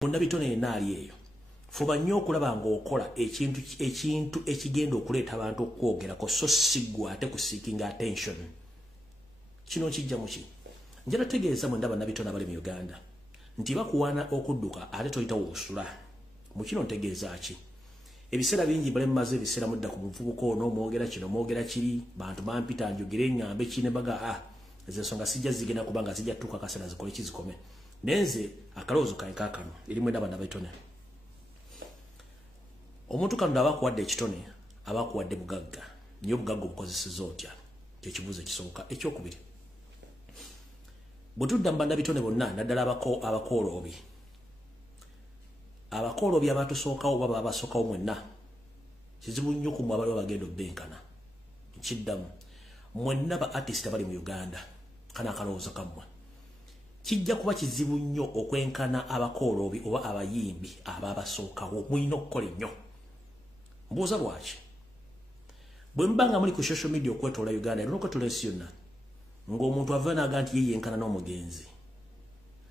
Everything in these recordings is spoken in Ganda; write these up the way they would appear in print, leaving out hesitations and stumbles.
Mundabitone enaali eyo. Fuba nnyo okulaba ng'okola ekintu ekigenda okuleeta abantu okwogerako so siggwa ate ku seeking attention. Kino kijja mu ki? Njala tegeeza mwenda bannabitone abali mu Uganda nti bakuwaana okudduka ate toyita woosula. Mu kino ntegeeza ki? Ebiseera bingi bale mmaze ebiseera mudda ku muvubuka ono mwogera kino mwogera kiri bantu bampita njogere ngambe kine baga ezo nsonga sijja zigenda kubanga zijja tuka kasera zikole kizikome. Nenze akaloozo kankakano eri mwenda bannabitone. Omuntu kano abakuwadde ekitone abakuwadde bugagga niyo bugagga obukozeseza otya kye kibuuzo ekisooka. Ekyokubiri bwe tudda mu bannabitone bonna naddala abakooloobi abatusookawo baba abasookawo mwenna kizibu nnyo ku mmwe abaliwo bagenda obbenkana nkiddamu mwenna ba artist abali mu Uganda kana akalowoozo kammwe kijja kuba kizibu nnyo okwenkana abakooloobi oba abayimbi ababasookawo mulina okukola ennyo. Mbuuza lwaki bwe mbanga muli ku social media okwetoola Uganda erina okwetoola ensi yonna ng'omuntu ava n'aga nti yeyenkana n'omugenzi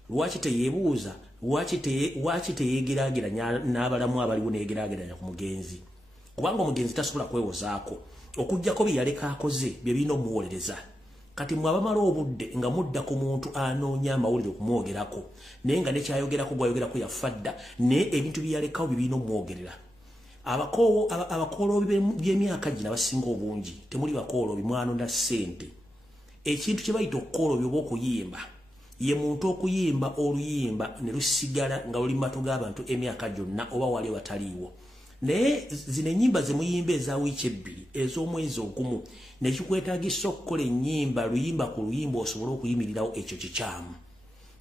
lwaki teyeebuuza lwaki teyeegeraageranya n'abalamu abaliwo neyegeraageranya ku mugenzi kubanga omugenzi tasobola kwewozaako okuggyako bye yaleka akoze bye birina omuwolereza. Kati mwabamala obudde nga mudda ku muntu anoonya amawulire okumwogerako naye nga nekyayogerako gwayogerako yafadda naye ebintu byeyalekawo bibirina omwogerera. Abakooloobi by'emyaka gino abasinga obungi temuli bakooloobi mwanonda ssente. Ekintu kye bayita okukooloobi oba okuyimba ye muntu okuyimba oluyimba ne lusigala nga luli mu matu g'abantu emyaka gyonna oba wali wataliiwo. Naye zino ennyimba ze muyimba eza wiiki ebbiri ez'omwezi ogumu nekikwetaagisa okukola ennyimba luyimba ku luyimba osobole okuyimirirawo ekyo kikyamu.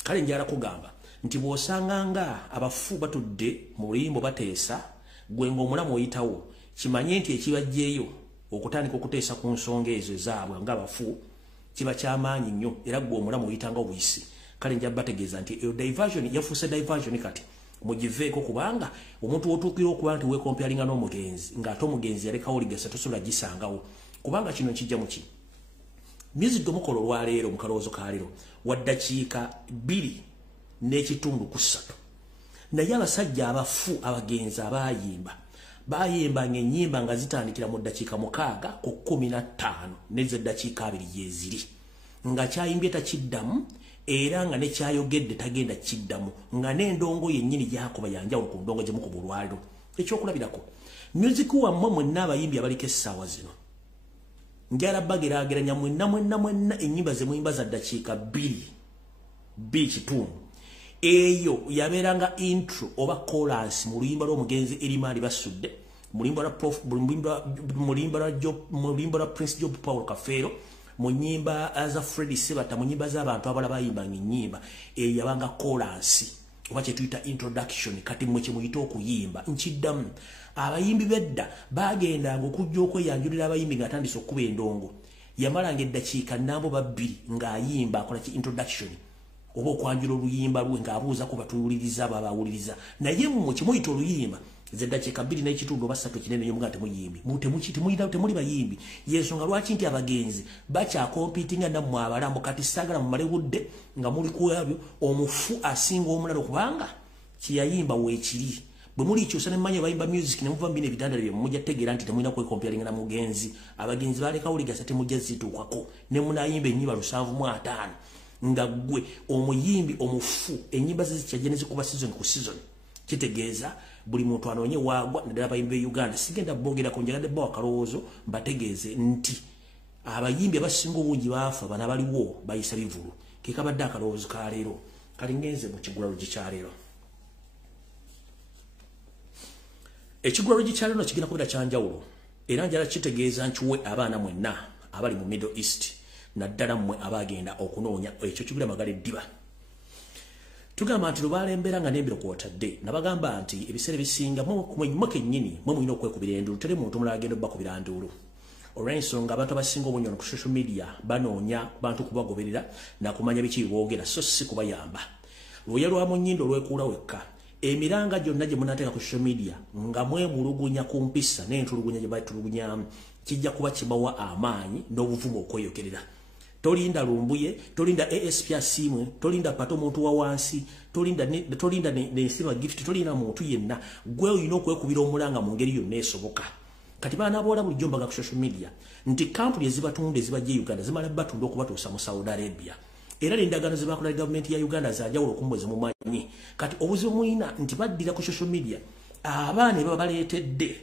Kale njala kugamba nti bw'osanganga abafu batudde mu luyimba bateesa gwe ng'omulamu oyitawo kimanye nti ekibajjeeyo okutandika okuteesa ku nsonga ezo ezaabwe ng'abafu kiba kyamaanyi nnyo era gwe omulamu oyitanga obuyisi. Kale nja bategeeza nti eyo diversion yafuuse diversion kati mugiveeko kubanga omuntu wotuukira okuba nti weekompyalinga n'omugenzi ng'ate omugenzi yalekawo ligasa tosobola gisangawo kubanga kino kijja mu ki music omukola olwaleero mu kalowoozo ka leero wa ddakiika 2.3 naye abasajja abafu abagenzi bayimbanga ennyimba nga zitandikira mu ddakiika 6 ku 15 n'ezo eddakiika 2 yeziri nga kyayimbye takiddamu era nga nekyayogedde tagenda kiddamu nga n'endongo yennyini gyakuba yanjawulo ku ndongo gye mukuba olwaleero. Ekyokulabirako music wammwe mwenna abayimbi abaliko essaawa zino njala bageraageranya mwenna ennyimba ze muyimba za ddakiika 2 eyo yabeeranga intro oba chorus mu luyimba lw'omugenzi erimaali basudde mu luyimba lwa Prince Job Paul Kafeero mu nnyimba za Freddy Sebata mu nnyimba z'abantu abalala bayimbanga ennyimba eyo yabanga chorus oba kye tuyita introduction. Kati mmwe kye muyita okuyimba nkiddamu abayimbi bedda bagendanga okujja okweyanjulira abayimbi ng'atandise okukuba endongo yamalanga eddakiika nabo 2 ng'ayimba akola ki introduction oba okwanjula oluyimba lwe ng'abuuza ku batuwuliriza babawuliriza naye mmwe kye muyita oluyimba zeddakiika 2.3 oba 3 kinene nnyo muga temuyimbi temuli bayimbi yensonga lwaki nti abagenzi bakyakompitinga nammwe abalamu kati saagala mumale budde nga muli kuabyo omufu asinga omulala okubanga kyeyayimba weekiri bwe mulikyusa ne mmanyi bayimba music ne muva mbina ebitandalo bye mujja tegeera nti temulina kwekompyalinga na mugenzi. Abagenzi balekawo ligasa temujja zituukako ne munayimba ennyimba 7.5 nga gwe omuyimbi omufu ennyimba ze zikyajja ne zikuba season ku season. Kitegeeza buli muntu anoonye waagwa naddala abayimbi e Uganda sigenda boogerako njagadde bbawa kalowoozo mbategeeze nti abayimbi abasinga obungi baafa bana baliwo bayisa bivulu ke kabadde akalowoozo ka leero kali ngenze mu kigulalogi kya leero. Ekigulalogi kya leero kigenda kubeera kyanjawulo era njala kitegeeza nkiwe abaana mwenna abali mu Middle East naddala mmwe abagenda okunoonya ekyo kigula magala eddiba. Tugamba nti lubalembera nga nembiro kwotadde nabagamba nti ebiseera bisinga mwe kennyini mwe mulina okwekubira enduulu tere muntu omulala agenda obbakubira nduulu olw'ensonga abantu abasinga obunyono ku social media banoonya bantu kubagoberera nakumanya biki boogera so si kubayamba luya lwa mu nnyindo olwekuula wekka emiranga gyonna gye munateeka ku social media nga mwemulugunya ku mpisa n'entulugunya gye batulugunyamu kijja kuba kibawa amaanyi n'obuvumu okweyogerera. tolinda Lumbuye, tolinda ASP Asimwe, tolinda Pato muntu wa wansi, tolinda Nesiba Gift, tolinda muntu yenna. Gwe olina okwekubira omulanga mu ngeri yonna esoboka. Kati baana bola bulijjo mbaga ku social media nti kampuni ezibatunde ezibajje Uganda zimala batunda okubatuusa mu Saudi Arabia. Era endagaano zibakola government ya Uganda zajawulo kumwezi mumanyi. Kati obuzibu mwina nti baddira ku social media abaana baba baleetedde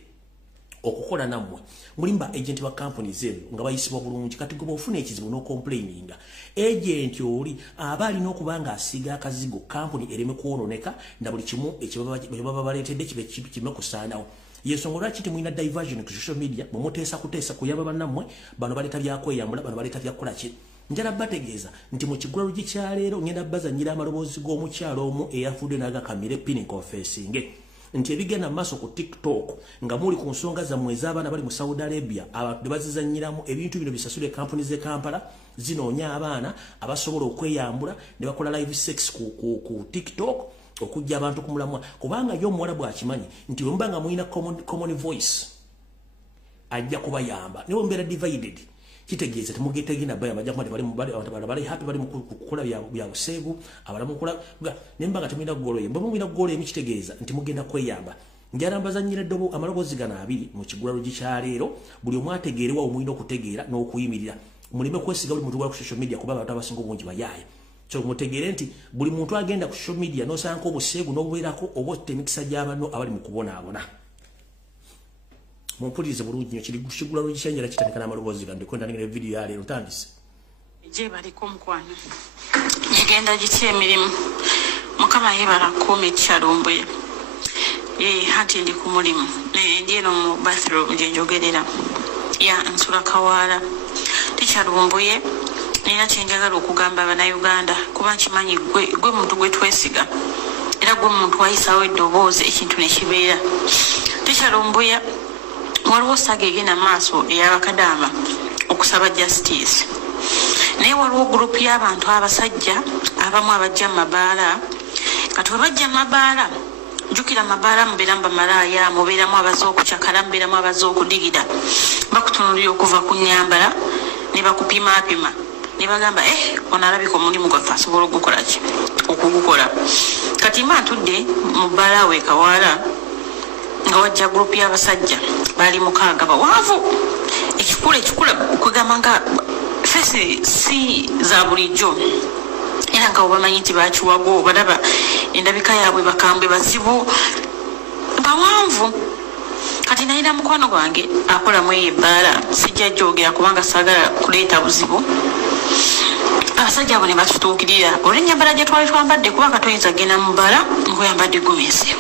okukola nammwe mulimba agent wa company zenu nga bayisibwa bulungi kati gwe ofuna ekizibu no complaininga agent oli aba alina okubanga asiga akazigo company ereme kuononeka na buli kimu ekibaba baleetedde kibe kusaanawo. Yesongola kiti mwina diversion ku social media mumuteesa kuteesa kuyaba bannammwe bano baleta byakweyambula bano baleta byakola ki njala bategeeza nti mu kigwalo gikyaleero ngenda bazanyira amaloboozi g'omukyalo omu eyafudde n'agakamire pinning confessing nti ebigenda maaso ku TikTok nga muli ku nsonga zammwe ez'abaana bali mu Saudi Arabia abantu bazizanyiramu ebintu bino bisasule kampuni z'e Kampala zinoonya abaana abasobola okweyambula ne bakola live sex ku TikTok okujja abantu kumulamwa kubanga yo omuwala bw'akimanyi nti wemba nga mulina common voice ajja kubayamba ne mbeera divided kitegeeza temugetegina baya majja kumati bali happy bali mukukola bya buseegu abalamu kula nemba nga temina golo ye bamwe mina golo emikitegeeza nti mugenda kweyamba njala mbazanyira dobo amalobozi gana abiri mu kigulalo gikyaleero buli omu ategeere wa omuyina okutegeera n'okuyimirira mulime kwesiga buli muntu ku social media kuba abantu abasinga obungi bayaye so mutegeere nti buli muntu agenda ku social media n'osanka obuseegu n'obubeerako obotte emikisa gy'abanno abali mu kubonaabona. Mumpulirize bulungi kiri kushigula lugichenjera kitandika n'amaloboozi gandi kwenda ngene video yale ntandise je bali kumkwano jigenda giti emirimu mukama yebala comment Lumbuye hati ndi ku mulimu ndiye no mu bathroom je njogerera ya nsula Kawala Lumbuye nina kyenjagala okugamba abana Uganda kuba nkimanyi gwe muntu gwe twesiga era gwe muntu wayisawo eddoboozi ekintu ne kibeera Lumbuye waliwo sage egenda maaso ey'abakadama okusaba justice naye waliwo gurupu y'abantu abasajja abamu abajja mu mabaala kati bwe bajja mu mabaala jjukira mabaala mubeeramu bamalaaya mubeeramu abaza okucakala mubeeramu abaza okudigira bakutunulira okuva ku nnyambala ne bakupimaapima ne bagamba ono alabika omulimu gwaffe asobola okugukola kati mba ntudde mu bbaala we Kawala nga wajja gurupu y'abasajja bali mukaaga bawanvu ekikula okugamba nga fesi si za bulijjo era nga obamanyi nti bakiwago balaba endabika yaabwe bakambwe bazibu bawanvu kati nayina mukwano gwange akolamu eyo ebbaala sijja jjogera kubanga saagala kuleeta buzibu abasajja abo ne batutuukirira olw'ennyambala gye twali twambadde kubanga toyinza genda mu bbaala ng'oyambadde gomesi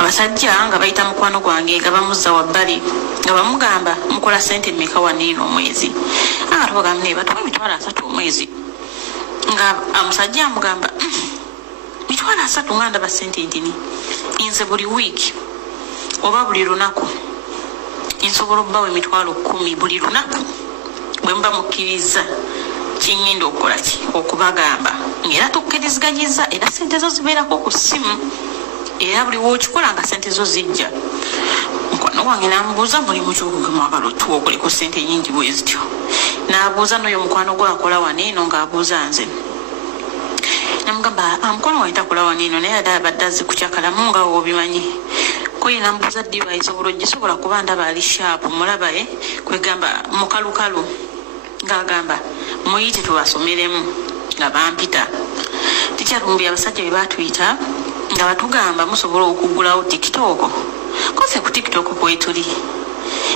abasajja nga bayita mukwano gwange nga bamuzza wabbali nga bamugamba mukola sente mmeka waniino omwezi nga tubagamba naye batuwa $3 omwezi nga omusajja amugamba $3 nga ndaba sente ntini nze buli wiiki oba buli lunaku nsobola obbawo $10,000 buli lunaku bwe mba mukkiriza kiŋŋenda okukola ki okubagamba ng'era tukkiriziganyiza era sente zo zibeerako ku ssimu era buli wookikola nga sente zo zijja mukwano gwange n'amubuuza mulimu ky'okugema wagala otuwa okoleko sente nnyingi bwe zityo n'abuuza n'oyo mukwano gwe akola waneeno ng'abuuza nze namugamba mukwano wange takola waneeno naye ate abadde azikukyakalamu nga woobimanyi koye n'amubuuza ddiba isobola gisobola kuba ndaba ali shaapu mulaba kwegamba mukalukalu ng'agamba muyite tubasomeremu nga bampita Lumbuye abasajja bye batuyita nga batugamba musobola okugulawo TikTok kofe ku TikTok kwetuli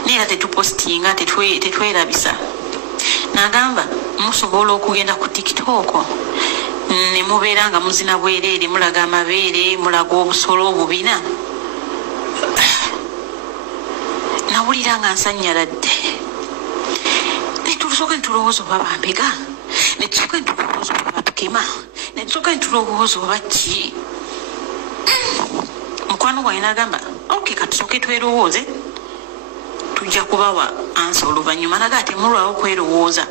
neera tetupostinga tetwerabisa nagamba musobola okugenda ku TikTok ne mubeera nga muzina bwereere mulaga amabeere mulaga obusolo obubina nawulira nga nsanyaladde netusooka netulowooza oba bambega netusooka netulowooza oba batukema netusooka netulowooza oba ki mukwano gwange n'agamba katusooke twerowooze tujja kubawa ansa oluvannyuma naga temulwawo kwerowooza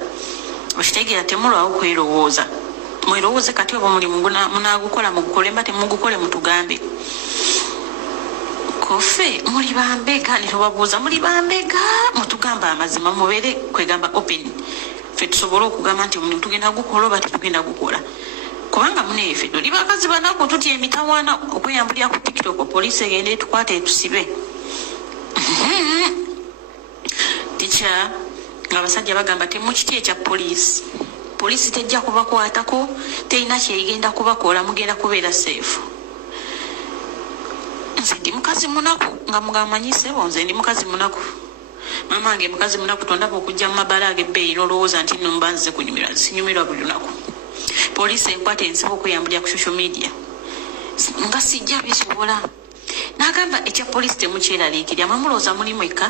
okitegeera temulwawo kwerowooza mwerowooze kati oba omulimu munaagukola mugukole mba temugukole mutugambe kofe muli bambega ne tubabuuza muli bambega mutugamba amazima mubeere kwegamba open ffe tusobole okugamba nti omulimu tugenda gukola oba tetugenda gukola kubanga muneefe tuli bakazi banako tutya emitawaana okweyambulira ku TikTok poliisi egenda etukwata etusibe tikya ng'abasajja bagamba temukitya ekya poliisi tejja kubakwatako terina kyegenda kubakola mugenda kubeera seefu nze ndi mukazi munaku nga mugamanyisebo nze ndi mukazi munaku mama wange mukazi munaku tondaba okujja mu mabala ag'ebbeeyi n'olowooza nti nno mba nzize kunyumirwa sinyumirwa buli lunaku poliisi enkwata ensiba okweyambulira ku social media nga sijja bisobola n'agamba ekya poliisi temukyeraliikirya mwamulowooza mulimu eka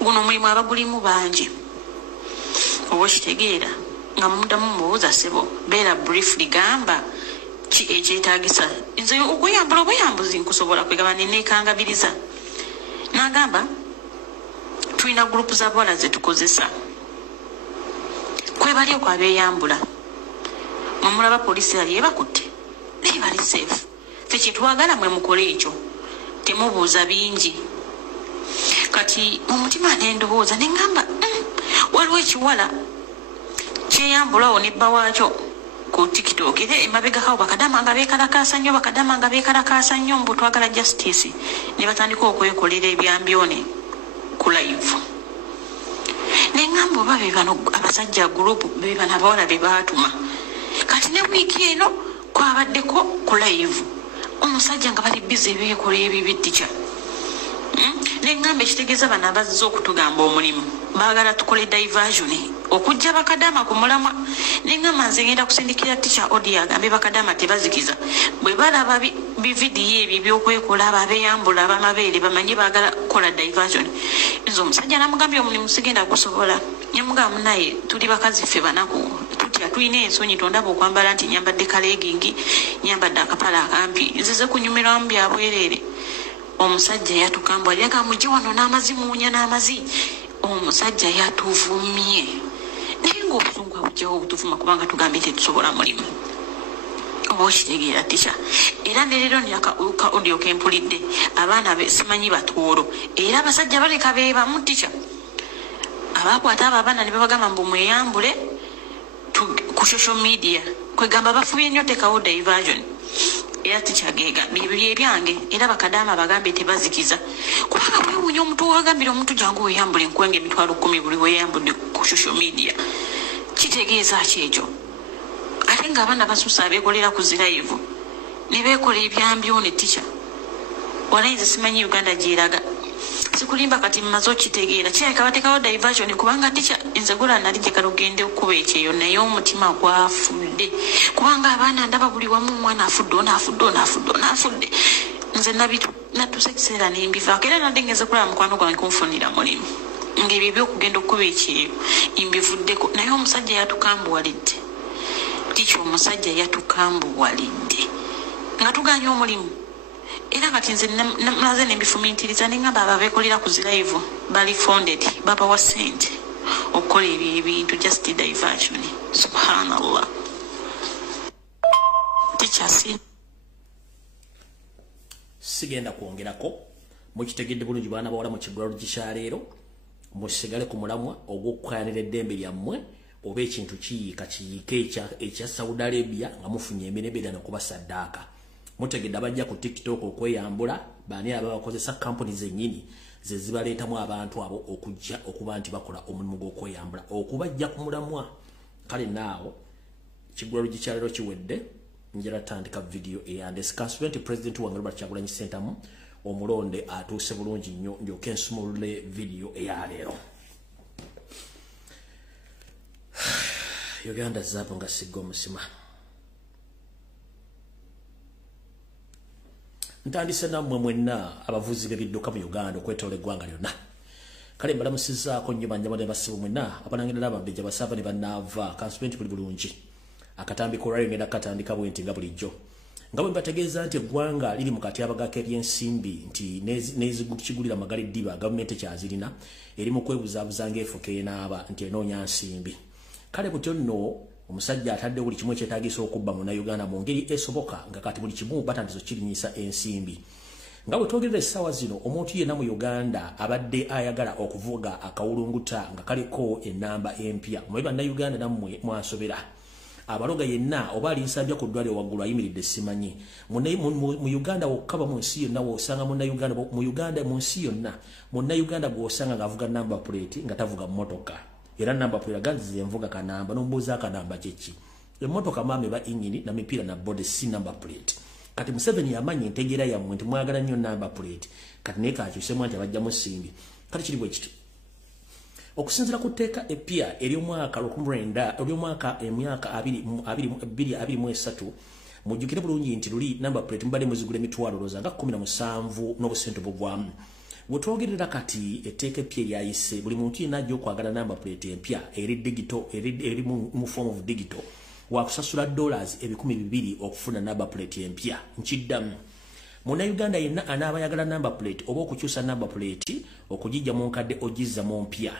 guno omulimu abagulimu bangi oba okitegeera nga muddamu mubuuza sebo beera briefly gamba ki ekyetaagisa nze okuyambula obuyambuzi nkusobola kwegamba neneekangabiriza n'agamba tulina gurupu za bwala zetukozesa kwebali okwabeeyambula mwamulaba poliisi yali ebakutte naye bali seefu ffe kyetwagala mwe mukole ekyo temubuuza bingi kati mu mutima nendowooza neŋŋamba waliwo ekiwala kyeyambulawo nebba waakyo ku TikTok era emabegakawo bakadama nga beekalakaasa nnyo mbu twagala justice ne batandika okwekolera ebyambyone ku live neŋŋamba oba be bano abasajja gurupu be bano abawala be baatuma kati ne wiiki eno kwabaddeko ku live omusajja nga bali bizi beekola ebibi tikya neŋŋamba ekitegeeza bano abazze okutugamba omulimu baagala tukole diversion okujja bakadama ku mulamwa neŋŋamba nze ngenda kusindikira tikya audio agambe bakadama tebazikiza bwe balaba bividiyo ebyo byokwekola ababeeyambula abamabeere bamanye baagala kukola diversion nze omusajja namugambye omulimu sigenda gusobola nyamugamba naye tuli bakazi ffe banaku tutya tulina ensonyi tondaba okwambala nti nyambadde kalegingi nyambadde akapala akampi nzize kunyumirwamu byabwereere omusajja yatukambwa yaga mujje wano n'amazimuunya n'amazi omusajja yatuvumye naye ng'obusungu abujjawo obutuvuma kubanga tugambye tetusobola mulimu oba okitegeera tikya era neleero ka audio kempulidde abaana simanyi batoolo era abasajja baleka beebamu tikya abakwata abo abaana ne babagamba mbu mweyambule ku social media kwegamba bafubye nnyo tekawo diversion era tikyageega bibiri ebyange era bakadama bagambe tebazikiza kubanga bwewuunya omuntu wagambira omuntu jangu weyambule enkwenge emitwalo 10 buli weyambudde ku social media kitegeeza kyekyo ate ng'abaana basusa abeekolera ku ziraivu ne beekola ebyambyone tikya walayinze simanyi Uganda gyeraga sikulimba kati mmaze okitegeera kirabika bateekawo diversion kubanga tikya nze gula nali gye kalugende okuba ekyeyo naye omutima gwafudde kubanga abaana ndaba buli wamu omwana afudde nze natuse ekiseera nembivaako era nadde ngeze kulaba mukwano gwange kunfunira mulimu ng'ebyo ebyokugenda okuba ekyeyo mbivuddeko naye omusajja yatukambuwalidde tikya omusajja yatukambuwalidde nga tuganya omulimu era kati nze naze nembifumiitiriza neŋŋamba ababeekolera ku ziraivu bali funded babawa ssente okukola ebyo ebintu just diversion subhanallah tikyasi sigenda kwongerako mukitegedde bulungi baana bawala mu kiggwalo kikyaleero musigale ku mulamwa ogw'okukwanira eddembe lyammwe oba ekintu kiyiike ekya Saudi Arabia nga mufunye emirembe gana kuba saddaaka mutegedde abajja ku TikTok okweyambula baani ababakozesa kampuni zennyini ze zibaleetamu abantu abo okujja okuba nti bakola omulimu gw'okweyambula okubajja ku mulamwa kale naawo kiggwalo kikyaleero kiwedde njala tandika video eyandesikansibwe nti President wange Robert Kyagulanyi Ssentamu omulonde atuuse bulungi nnyo ndyoke nsumulule video eyaleero. Uganda zaapo nga sigga omusima. Ntandise nammwe mwenna abavuzi b'ebidduka mu Uganda okwetoola eggwanga lyonna. Kale mbalamusizaako nnyo bannyamu ne basibu mwenna abanangira abambejja basava ne bannaava kansibwe nti buli bulungi. Akatambi kolwayo ngenda katandika bwenti nga bulijjo. Nga bwe mbategeeza nti eggwanga liri mu katyabaga k'ebyensimbi nti n'ezikigulira amagali ddiba gavumenti kyazirina eri mu kwebuzaabuza ng'efuka enaaba nti enoonya nsimbi. Kale butyo nno omusajja atadde buli kimu ekyetaagisa okubba mu Uganda mu ngeri esoboka nga kati buli kimu batandizo kirinnyisa ensimbi. nga bwetwogerera essaawa zino omuntu yenna mu Uganda abadde ayagala okuvuga akawulunguta nga kaliko ennamba empya mwe bannayuganda nammwe mwasobera abaloga yenna oba alinsambya ku ddwaliro waggulu ayimiridde simanyi mu Uganda wokkaba mu nsi yonna wosanga munnayuganda mu Uganda mu nsi yonna munnayuganda gw'osanga ng'avuga number plate nga tavuga mmotoka era number plate aganzize envuga kanamba n'ombuuza akanamba kyeki emmotoka maama eba ingini na mipiira na bode si number plate kati Museveni yamanyi entegeera yammwe nti mwagala nnyo number plate kati naye kakyusemu nti abajjamu simbi kati kiri bwe kiti okusinzira ku tteeka eppya ery'omwaka emyaka 2023 mujjukire bulungi nti luli number plate mubadde muzigula emitwalo loza nga 17 n'obusente bugwamu bwetwogerera kati etteeka eppya eryayise buli muntu yenna ajja okwagala number plate empya eri digital eri mu form of digital wakusasula $200,000 okufuna number plate empya nkiddamu munnayuganda yenna anaaba yagala number plate oba okukyusa number plate okugijja mu nkadde ogizza mu mpya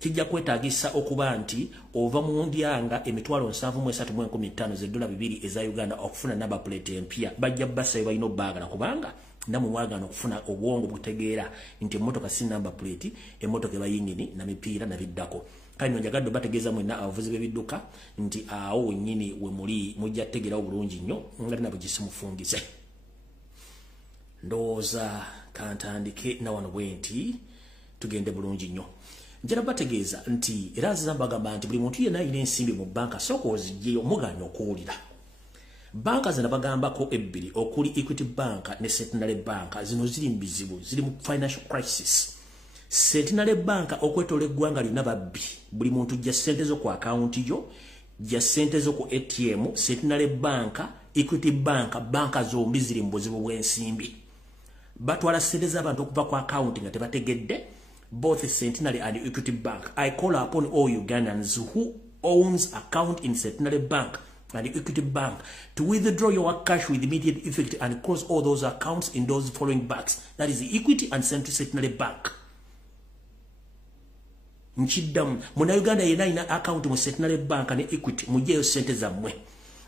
kijja kwetaagisa okuba nti ova mu ndyanga emitwalo 7,315 $200 eza Uganda okufuna number plate empya bajja basayo balina obbaagala kubanga namwe mwagana okufuna obwongo butegeera nti emmotoka si number plate emmotoka eba yingini na mipiira na biddako kali njagadde bategeeza mwenna abavuzi b'ebidduka nti awo wennyini we muli mujja tegeerawo bulungi nnyo nga nabo gisimufungize ndowooza kantandike na wano bwe nti tugende bulungi nnyo njala bategeeza nti era nziza mbagamba nti buli muntu yenna alina ensimbi mu banka sooka ozigyeyo muganya okuwulira banka zino bagambako ebbiri okuli Equity Bank ne Centenary Bank zino ziri mu bizibu ziri mu financial crisis Centenary Bank okwetoola eggwanga lyonna babbi buli muntu jja ssente zo ku akawunti yo jja ssente zo ku ATM Centenary Bank Equity Bank banka zombi ziri mu buzibu bw'ensimbi batwala ssente z'abantu okuva ku akawunti nga tebategedde both Centenary and Equity Bank. I call upon all Ugandans who owns account in Centenary Bank and Equity Bank to withdraw your cash with immediate effect and close all those accounts in those following banks. That is the Equity and Centenary Bank. Nchidam, muna Uganda yena account mu Centenary Bank and Equity mujeyo sente zammwe.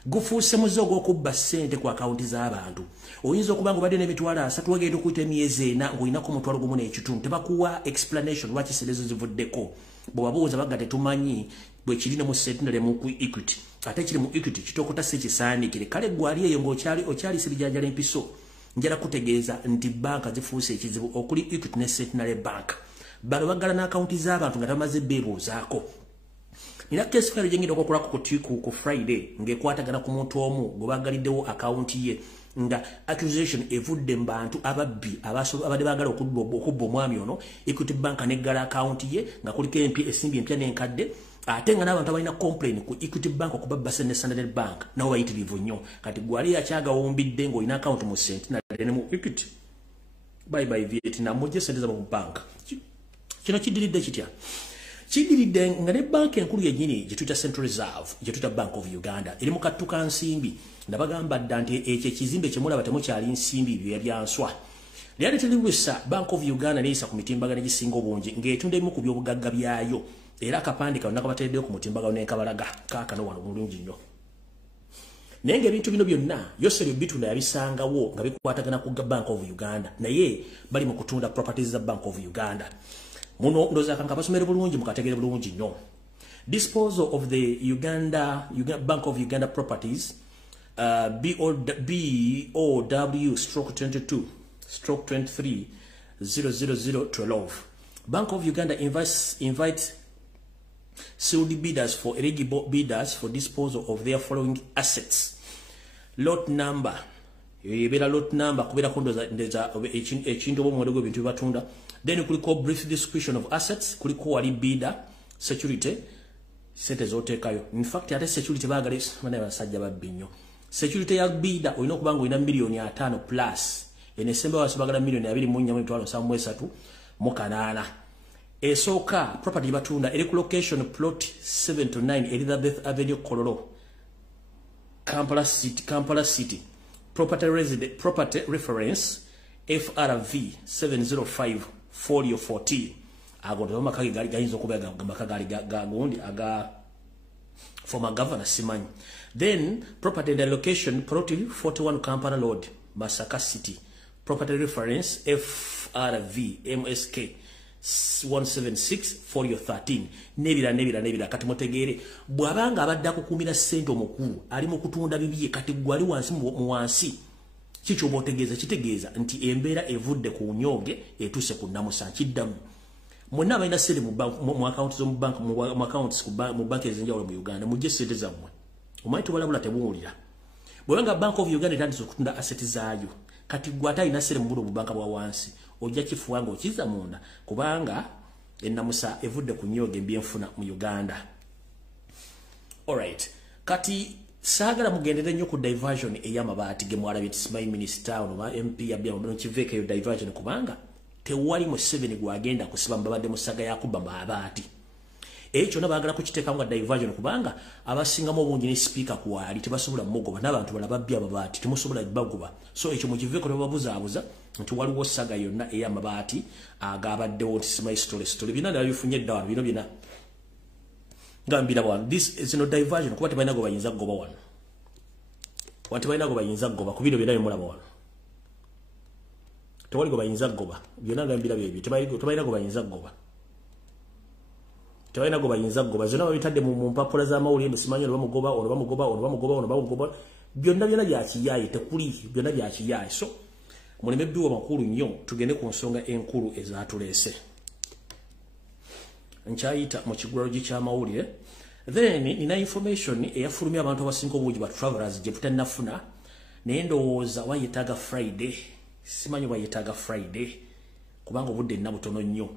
Gufuuse muzogo okubba ssente ku akaunti z'abantu. Oyinza okuba nga obadde n'emitwalo 3 wagenda okuyita emyezi 4 ng'olinako omutwalo gumu n'ekitundu tebakuwa explanation lwaki ssente zo zivuddeko bwebabuuza bagga tetumanyi bwe kiri ne mu Centenary mu Equity ate kiri mu Equity kitokota si kisaaniikire kale gwali eyo ng'okyali sibijanjala empiso njala kutegeeza nti banka zifuuse ekizibu okuli Equity ne Centenary Bank bano baggala n'akaunti z'abantu nga tamaze beebuuzaako. Nina case file jengida okukula ku Friday ngekwatagana ku muntu omu gobaggaliddewo account ye nga accusation evudde mbantu ababbi abadde baagala okubba omwami ono Equity Bank neggala account ye nga kuliko esimbi empya n'enkadde ate nga n'abantu abalina complain ku Equity Bank okubabba ssente Standard Bank nabo bayitirivu nnyo kati gwali akyagawumbidde ng'olina account mu Centenary ne mu Equity bye Vietnam mujje ssente za mu bank kino kidiridde kitya kidiridde nga ne banka enkulu yennyini gye tuyita Central Reserve gye tuyita Bank of Uganda eri mu kattu ka nsimbi nabagamba dda nti ekyo ekizimbe kye mulaba temukyali nsimbi bye byanswa lyali teliwisa Bank of Uganda neeyisa ku mitimbagano egisinga obungi ng'etunda ebimu ku by'obugagga byayo era akapande kano nakabateddeyo ku mutimbagano n'ekabalaga kaakano wano bulungi nnyo naye ng'ebintu bino byonna Yoseri bitunda yabisangawo nga bikwatagana ku Bank of Uganda naye bali mu kutunda properties za Bank of Uganda muno ndoza kanka basomere bulungi mukategere bulungi nnyo disposal of the Bank of Uganda properties BOW/22/23/00012 Bank of Uganda invites sealed bidders for eligible bidders for disposal of their following assets. Lot number yebera lot number kubera kondoza ndeza ekintu bomwedego bintu batunda. Then kuliko brief description of assets, kuliko wali bidder, security, sente zoteekayo. In fact, ate security bagale bana basajja babbinyo. Security ya bidder olina okuba ng'olina $5,000,000 plus. Enesembe wasibagala $2,433,800. Esooka property batunda eri ku location plot 7 to 9 Elizabeth Avenue Kololo, Kampala City. Property reference FRV 705-4040. Agondo makagi gali gayinza okuba makagali gagundi aga former governor Simanyi. Then property and location plot 41 Kampala Road, Masaka City, property reference FRV MSK 176 for your 13 nebira kati mutegere bwabanga abadde akukumira sente omukulu ali mu kutunda bibiye kati gwali wansi mu wansi kicho botegeeza kitegeeza nti embeera evudde ku nyoge etuse ku namusa kiddamu mwenna abalina sente mu accounts zo mu bank mu accounts mu bank ezenjawulo mu Uganda mujje sente zammwe omanyi tubalabula tebuwulira bwanga Bank of Uganda etandise okutunda asset zaayo kati gwata ina sente mu banka bwa wansi ojja kifuwanga okiza munda kubanga ennamusa evudde ku nyoge mbyenfuna mu Uganda. Alright, kati sagala mugendere nnyo ku diversion ey'amabaati ge mwalabye Simanyi Minister oba MP yabya mu kiveke yo diversion kubanga tewali mu 7 gwagenda kusiba mbabadde musaga yakuba mabaati ekyo nabagala kukiteeka nga diversion kubanga abasingamu obungi ne speaker kuwali tebasobola mugoba n'abantu balababya amabaati temusobola bagoba so ekyo mu kiveke no babuzaabuza nti waliwo saga yonna ey'amabaati agabaddewo nti Simanyi story bina nabifunye ddawa bino bina ngambira wan this is no diversion kuba tebalina go bayinza goba wan wati balina go bayinza goba ku bino binayo mulaba wan tewali go bayinza goba byonna ngambira bye tebalina go bayinza goba tebalina go bayinza goba zona babitadde mu mpapula za mawulire Simanyi ono bamugoba byonna bya kiyaye tekuli byonna bya kiyaye so muleme biwo makulu nnyo tugende ku nsonga enkulu ezatulese nchayita mu kigwaro ky'amawulire then nina information eyafulumya abantu abasinga obungi ba travelers gye tutannafuna naye ndowooza wayetaaga Friday simanyi wayetaaga Friday kubanga obudde nnabutono nnyo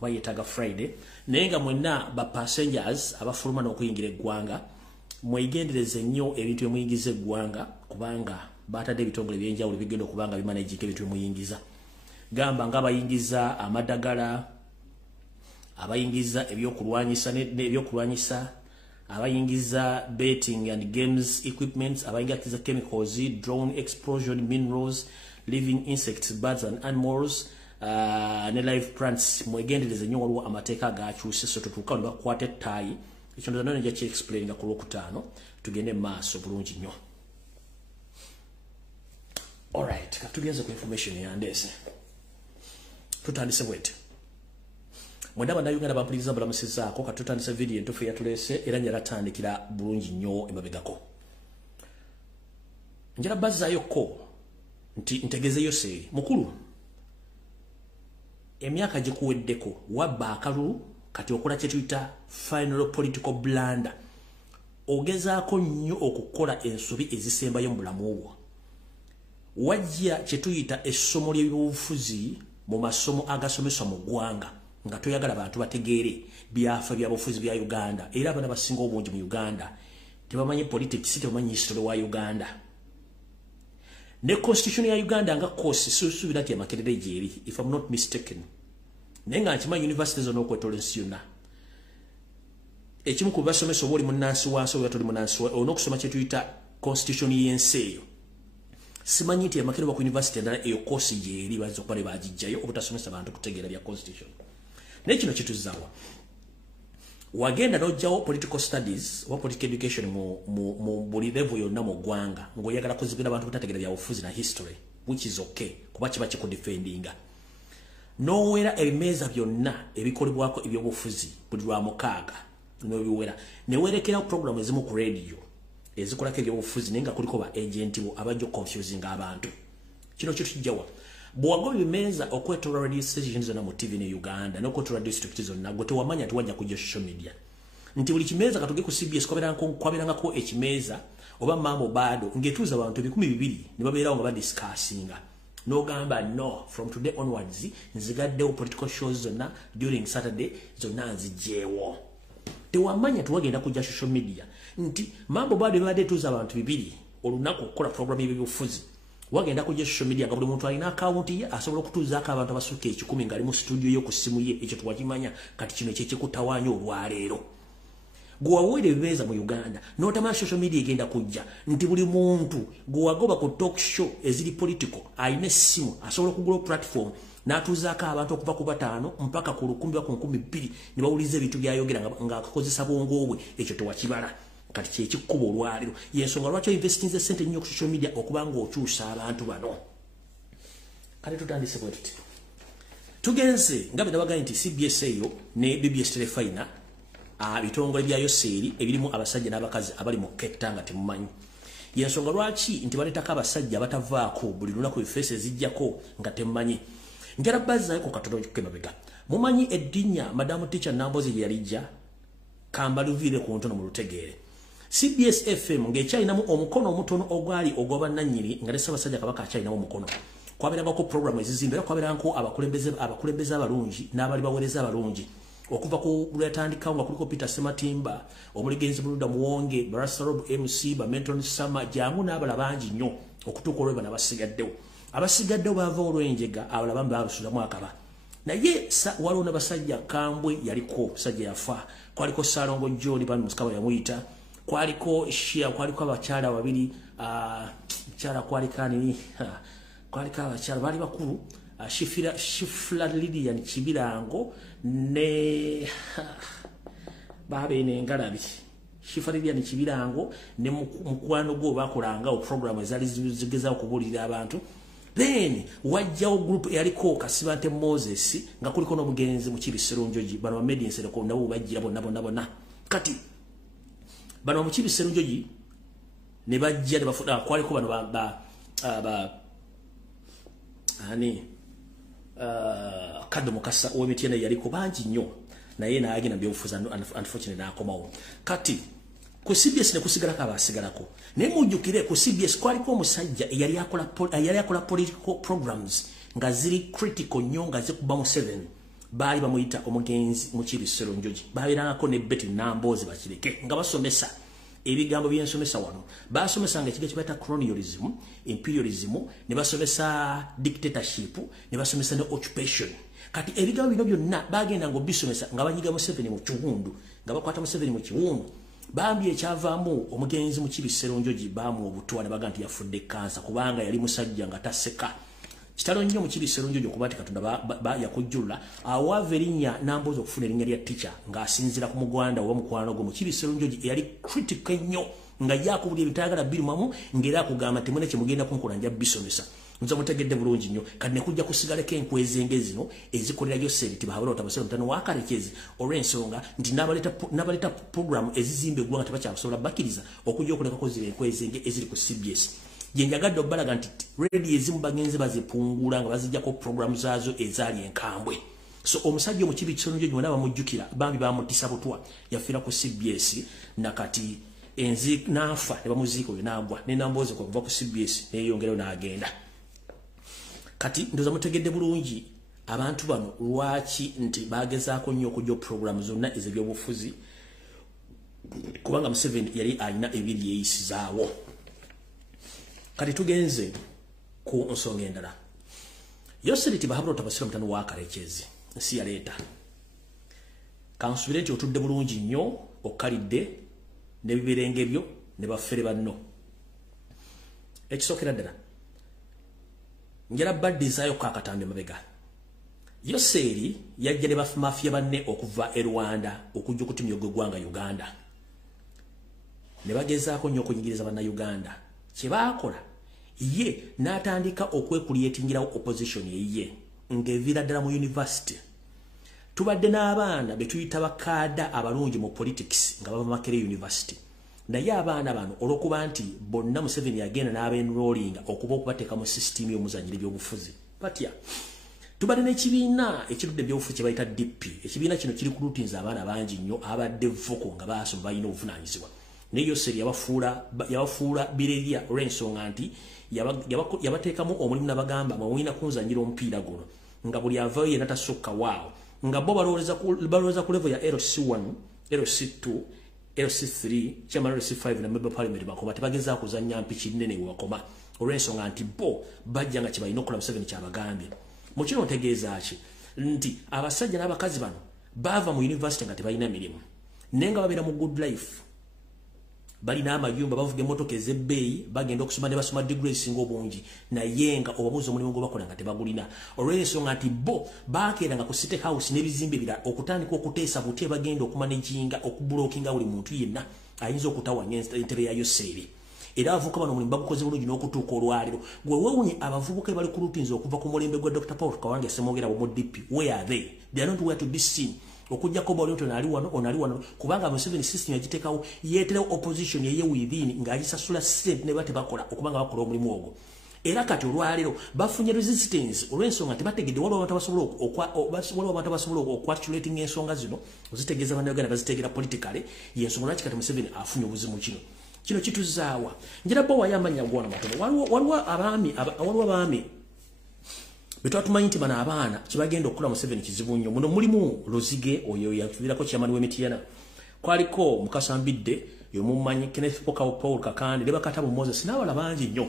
wayetaaga Friday naye nga mwenna ba passengers abafuluma n'okuyingira eggwanga mwegendereze nnyo ebintu byemuyingiza eggwanga kubanga batadde ebitongole ebyenjawulo bigenda okubanga bimanagika ebintu byemuyingiza gamba ng'abayingiza amadagala abayingiza ebyokulwanyisa abayingiza betting and games equipments abayingiza chemicals drone explosion minerals living insects birds and animals ne live plants mwegendereze nnyo waliwo amateeka agakyuse so tutuuka ne bakwata ettaayi ekyo ndoza none nja ki-explaininga ku Lwokutaano tugende maaso bulungi nnyo. Alright, katugenze ku information yandeese tutandise bwete mwendaba na Uganda bampuliriza balamusizaako katutandise video entufu yatulese era nyalatandikira bulungi nnyo emabegako njala bazzayo ko nti ntegezeyo se mukulu emyaka gikuweddeko wabba akalulu kati okola kye tuyita final political blunder ogezaako nnyo okukola ensobi ezisembayo mu bulamu bwo wajja kye tuyita essomo ly'ebyobufuzi mu masomo agasomeswa mu ggwanga nga toyagala abantu bategeere byafa byabufuzi bya Uganda era abana basinga obungi mu Uganda tebamanyi politics tebamanyi history wa Uganda ne constitution ya Uganda nga course suubira nti amakerere gyeri if I'm not mistaken nenga nkimanyi universities onokwetolensi yonna ekimu ku basomesa oba oli munnansi wansi oba toli munnansi onokusoma kye tuyita constitution y'ensi eyo simanyi nti amakerere ku university endala eyo course gyeri bazza okuba ne bagijjayo obutasomesa bantu kutegeera bya constitution nekino kituzaawa wagenda n'ojjawo political studies oba political education mu buli level yonna mu ggwanga ng'oyagala kuzibira abantu butategeera bya bufuzi na history which is okay kuba kiba kikudefendinga n'owera ebimeeza byonna ebikolebwako ebyobufuzi buli lwa mukaaga n'obiwera ne weerekerawo programu ezimu ku radio ezikolako ebyobufuzi naye nga kuliko ba agenti bo abajja okuconfusinga abantu kino kitujjawa bw'agoba ebimeeza okwetoolwa radio station zonna mu TV ne Uganda n'okwetoolwa district zonna gwe tewamanya nti wajja kujja social media nti buli kimeeza katuge ku CBS kwabeerangako ekimeeza oba Mambo Bado ng'etuuza abantu 200 ne babeerawo nga badiscussinga n'ogamba no from today onwards nzigaddewo political shows zonna during Saturday zonna nzigyeewo tewamanya tiwagenda kujja social media nti Mambo Bado ebadde etuuza abantu 200 olunaku okukola program y'ebyobufuzi wagenda kujja social media nga buli muntu alina account ye asobola okutuuzaako abantu abasukka 10 ng'ali mu studio yo ku ssimu ye ekyo tuwakimanya kati kino kyekikutawaanya olwaleero gwewaweera ebimeeza mu Uganda n'otamanya social media egenda kujja nti buli muntu gwewagoba ku talk show eziri political alina essimu asobola okugula platform n'atuuzaako abantu okuva ku 5 mpaka ku 1,000 ku 2,000 ne bawuliza ebintu by'ayogera ng'akozesa bwongo bwe ekyo tewakibala kati kyekikkuba olwaleero yensonga lwaki investinze sente nnyo ku social media okuba ng'okyusa abantu bano kale tutandise bwe tuti tugenze nga bwe nabagambye nti CBS eyo ne BBS Telefina bitongole byayo seeri ebirimu abasajja n'abakazi abali mu Cape Town nga temumanyi yensonga lwaki nti baleetako abasajja batavaako buli lunaku efeesi zijjako nga temumanyi njala bazzayo ku katono k'emabega mumanyi eddinya madamu teacher Nambozi gye yalijja kambaluviire ku ntono mu lutegeere CBS FM ng'ekyalinamu omukono omutono ogwali ogw'obannannyini nga ne Ssaabasajja Kabaka akyalinamu omukono kwabeerangako programu ezizimbe era kwabeerangako abakulembeze abalungi n'abali baweereza abalungi okuva ku lwetandikawo nga kuliko Peter Sematimba omuligenzi Buluda Muwonge Barasarob MC Bamenton Sama jangu n'abala bangi nnyo okutuuka olweba abasigaddewo baava olw'enjega abala bambi balusulamu akaba naye waliwo n'abasajja Kambwe yaliko musajja yafa kwaliko Salongo John bani Musikaba yamuyita kwaliko Shia kwaliko abakyala babiri mukyala kwalikani kwaliko abakyala bali bakulu Shifla Lydian Kibirango ne babe n'engalabi Shifla Lydian Kibirango ne mukwano gwo bakolanga o program ezali zigeza okubulira abantu then wajjawo group yaliko Kasibante Moses nga kuliko n'omugenzi mu Kibisero Njoji bano Mediensere ko nabo bajjira bonna kati bano mu Kibisero Njoji ne bajja ne bafuda kwaliko bano Kado Mukasa ow'Emityana yaliko bangi nnyo naye naagenda byobufuzi unfortunately n'akomawo kati ku CBS ne kusigalako abasigalako naye mujjukire ku CBS kwaliko omusajja eyali akola political programs nga ziri critical nnyo nga zikuba mu 7 baali bamuyita omugenzi mu Kibisero Njoji babeerangako ne Betty Nambozi bakireke nga basomesa ebigambo byensomesa wano basomesa nga ekiga kibaita colonialism imperialism ne basomesa dictatorship ne basomesa ne occupation kati ebigambo bino byonna bagenda ngo bisomesa nga banyiga mu 7 mu kiwundu nga bakwata mu 7 mu kiwundu bambi ekyavaamu omugenzi mu Kibisero Njoji bamu obutwa ne baga nti yafudde kansa kubanga yali musajja nga taseka kitalo nnyo mu Kibisero Njoji okuba ati Katonda yakujjula awaava erinnya Nambozi okufuna erinnya lya teacher ng'asinzira ku mugwanda oba mukwano gwe mu Kibisero Njoji eyali critical nnyo nga yakubulira ebitayagala birumamu ng'era akugamba nti mwene kyemugenda kunkola nja bisomesa nza mutegedde bulungi nnyo kati ne kujja kusigalako enkwezenge zino ezikolerayo seriti bahabula otabasero mutano wakarekezi olw'ensonga nti n'abaleeta programu ezizimba eggwanga tebakyakusobola bakkiriza okujja okulekako zino enkwezenge eziri ku CBS jenjagadde obbalaga nti radio ezimu bagenze bazipungula nga bazijjako programu zaazo ezaali enkambwe so omusajja omu Kibisero Njoji wona bamujjukira bambi bamutisa butwa yafiira ku CBS nakati enzi n'afa ne bamuziika oyo n'agwa ne Nambozi kuva ku CBS neyongerayo n'agenda kati ndoza mutegedde bulungi abantu bano lwaki nti bagezaako nnyo okujja programu zonna ez'ebyobufuzi kubanga Museveni yali alina ebiri eyisizaawo kati tugenze ku nsonga endala yoseriti bahabula otabasira mutano wakarekezi nsi yaleeta kansubire nti otudde bulungi nnyo okkalidde n'ebiberenge byo ne baffere banno ekisookera ddala njala baddizaayo kaakatambi mabega yoseeri yajja ne bamafiya banne okuva e Rwanda okujja okutimya ogw'eggwanga Uganda ne bagezaako nnyo okunyigiriza bannayuganda kye baakola ye n'atandika okwekuliyetingirawo opposition ye ng'eviira ddala mu university tubadde n'abaana be tuyita bakaada abalungi mu politics nga bava Makerere University naye abaana bano olw'okuba nti bonna Museveni yagenda n'abenrollinga okuba okubateeka mu system y'omuzanyira ebyobufuzi batya tubadde n'ekibiina ekirudde ebyobufuzi kye bayita DP ekibiina kino kiri ku lutinza abaana bangi nnyo abadde voko nga baasoma balina obuvunaanyizibwa naye Yoseri yabafuula bireria olw'ensonga nti yabateekamu omulimu n'abagamba mwina kunzanyira omupiira guno nga buli avayo yenna tasukka waawo nga bo balowooza ku level ya LC1 LC2 LC3 chairman LC5 na member parliament bakoba tebageza kuzanya mpiki nene wakoma olw'ensonga nti bo bajja nga kibalina okukola Museveni kyabagambye mu kino ntegeeza ki nti abasajja n'abakazi bano bava mu university nga tebalina mirimu nenga babeera mu good life balina amayumba bavuga emmotoka ez'ebbeeyi bagenda okusoma ne basoma degree singa obungi naye nga obamuzi omulimu gwe bakola nga tebagulina olw'ensonga nti bo baakeeranga ku City House n'ebizimbe ebirala okutandika okuteesa buti bagenda okumanaginga okubulookinga buli muntu yenna ayinza okutawanya entebe ya Yoseeri era avuka bano mulimba gukoze bulungi n'okutuuka olwaliro gwe wewunye abavubuka bali ku rutinzi okuva ku mulembe gwa Dr. Paul Kawange Ssemwogera mu DP where are they are not where to be seen okujjako Bolinto nali wano kubanga Museveni system yagitekawo yeetera opposition yeye within ng'agisasula sente ne bate bakola okubanga bakola omulimu ogwo era kati olwaliro bafunye resistance olw'ensonga tebategedde waliwo abantu abasobola okwatulating ensonga zino ozitegeeza bannayuganda bazitegera politically yensonga lwaki kati Museveni afunye obuzimu kino kituzaawa njira bo wayamanya gwana matono waliwo abaami betwatumanyi nti bano abaana kibagenda okukola Museveni kizibu nnyo muno mulimu Luzige oyo yakivirako kyamani w'Emityana kwaliko Mukasambidde yomumanyi Kenneth Paul Kakande ne Bakatabu Moses n'abala bangi nnyo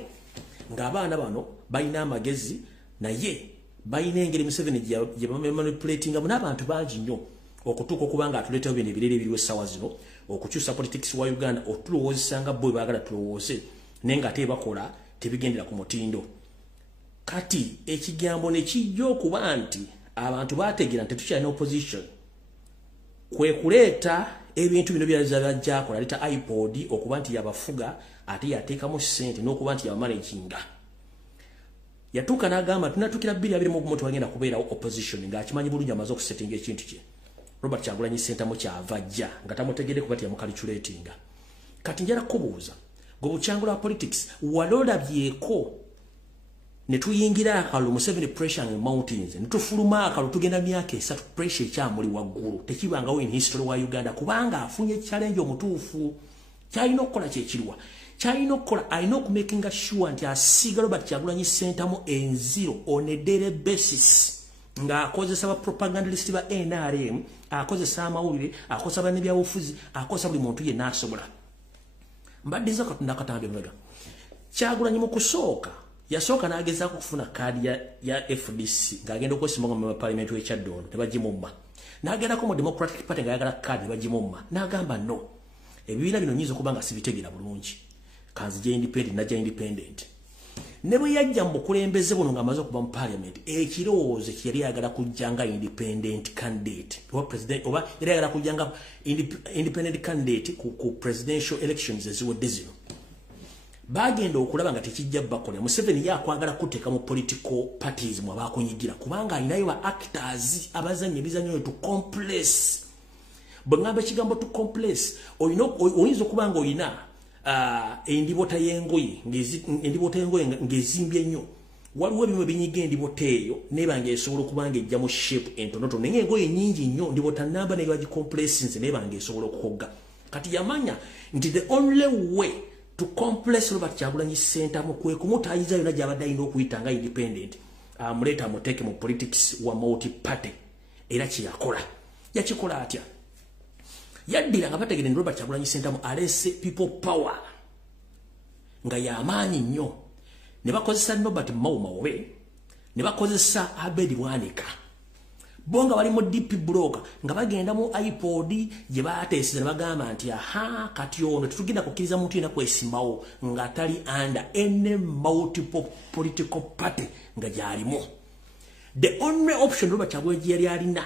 ng'abaana bano balina amagezi naye balina engeri Museveni gye bamanipulatinga n'abantu bangi nnyo okutuuka okubanga atuleetawo bino ebirere ebiriwo essaawa zino okukyusa politics wa Uganda otulowoozesa nga bo baagala tulowooze naye ng'ate bakola tebigendera ku mutindo kati ekigambo ne kijja okuba nti abantu baategeera nti tetukyalina opposition kwe kuleeta ebintu bino byajjakola leeta iPod okuba nti yabafuga ate yateekamu ssente n'okuba nti yabamanaginga yatuuka n'agamba tunatukira 2021 twagenda kubeerawo opposition ng'akimanyi bulungi amaze okusettinga ekintu kye Robert Kyagulanyi Ssentamu kyava ajja nga tamutegedde kuba yamukaliculatinga kati njala kubuuza gwe bukyangula wa politics walolabyeko ne tuyingira akalu Museveni pressure in mountains ne tufuluma akalu tugenda myaka 3 pressure ekyamuli waggulu tekibangawo in history wa Uganda kubanga afunye challenge omutuufu kyalina okukola kyekirwa kyalina okukola alina okumakinga sure nti asiga Robert Kyagulanyi Ssentamu enziro on a daily basis nga akozesa ba propagandist ba NRM akozesa amawulire akozesa bannabyabufuzi akozesa buli muntu yenna asobola mbadde za katonda akatambe mulaga Kyagulanyi mu kusooka yasooka n'agezaako kufuna kaadi ya FDC ng'agenda okwesimanga mu parliament w'ekyaddondo tebagimumma n'agendako mu Democratic Party ng'ayagala kaadi tebagimumma n'agamba no ebibiina bino nnyinza okuba nga sibitegeera bulungi kanzija independent najja independent ne bwe yajja mu bukulembeze buno ng'amaze okuba mu parliament ekirowoozo kye yali ayagala kujja nga independent candidate oba yali ayagala kujja nga independent candidate ku presidential elections eziwedde zino bagenda okulaba nga tekijja bakola Museveni yakwagala kuteeka mu political parties mu abakunyigira kubanga alinayo ba actors abazannya ebizannyo to complex bwengamba ekigambo to complex oyinza okubanga oyina endibota y'engoye ng'ezimbye nnyo waliwo ebimu ebinyiga endibota eyo nebanga esobola okubanga ejja mu shape entonotono naye engoye nnyingi nnyo ndibota namba naye bagicomplexinze nebanga esobola okukogga kati yamanya nti the only way to complex Robert Kyagulanyi Ssentamu kwe kumutayiza yonna gy'abadde alina okuyita nga independent amuleeta amuteeke mu politics wa multi party era kyeyakola yakikola atya yaddira nga bategere Robert Kyagulanyi Ssentamu alese people power nga y'amaanyi nnyo ne bakozesa Norbert Mawumawe ne bakozesa Abedi Bwanika bonga bali mu DP block nga bagenda mu iPod gye baateeseza ne bagamba nti aha kati ono tetugenda kukkiriza muntu yena kwesimbawo nga tali under any multiple political party nga gyalimu the only option Robert Kyagulanyi yali alina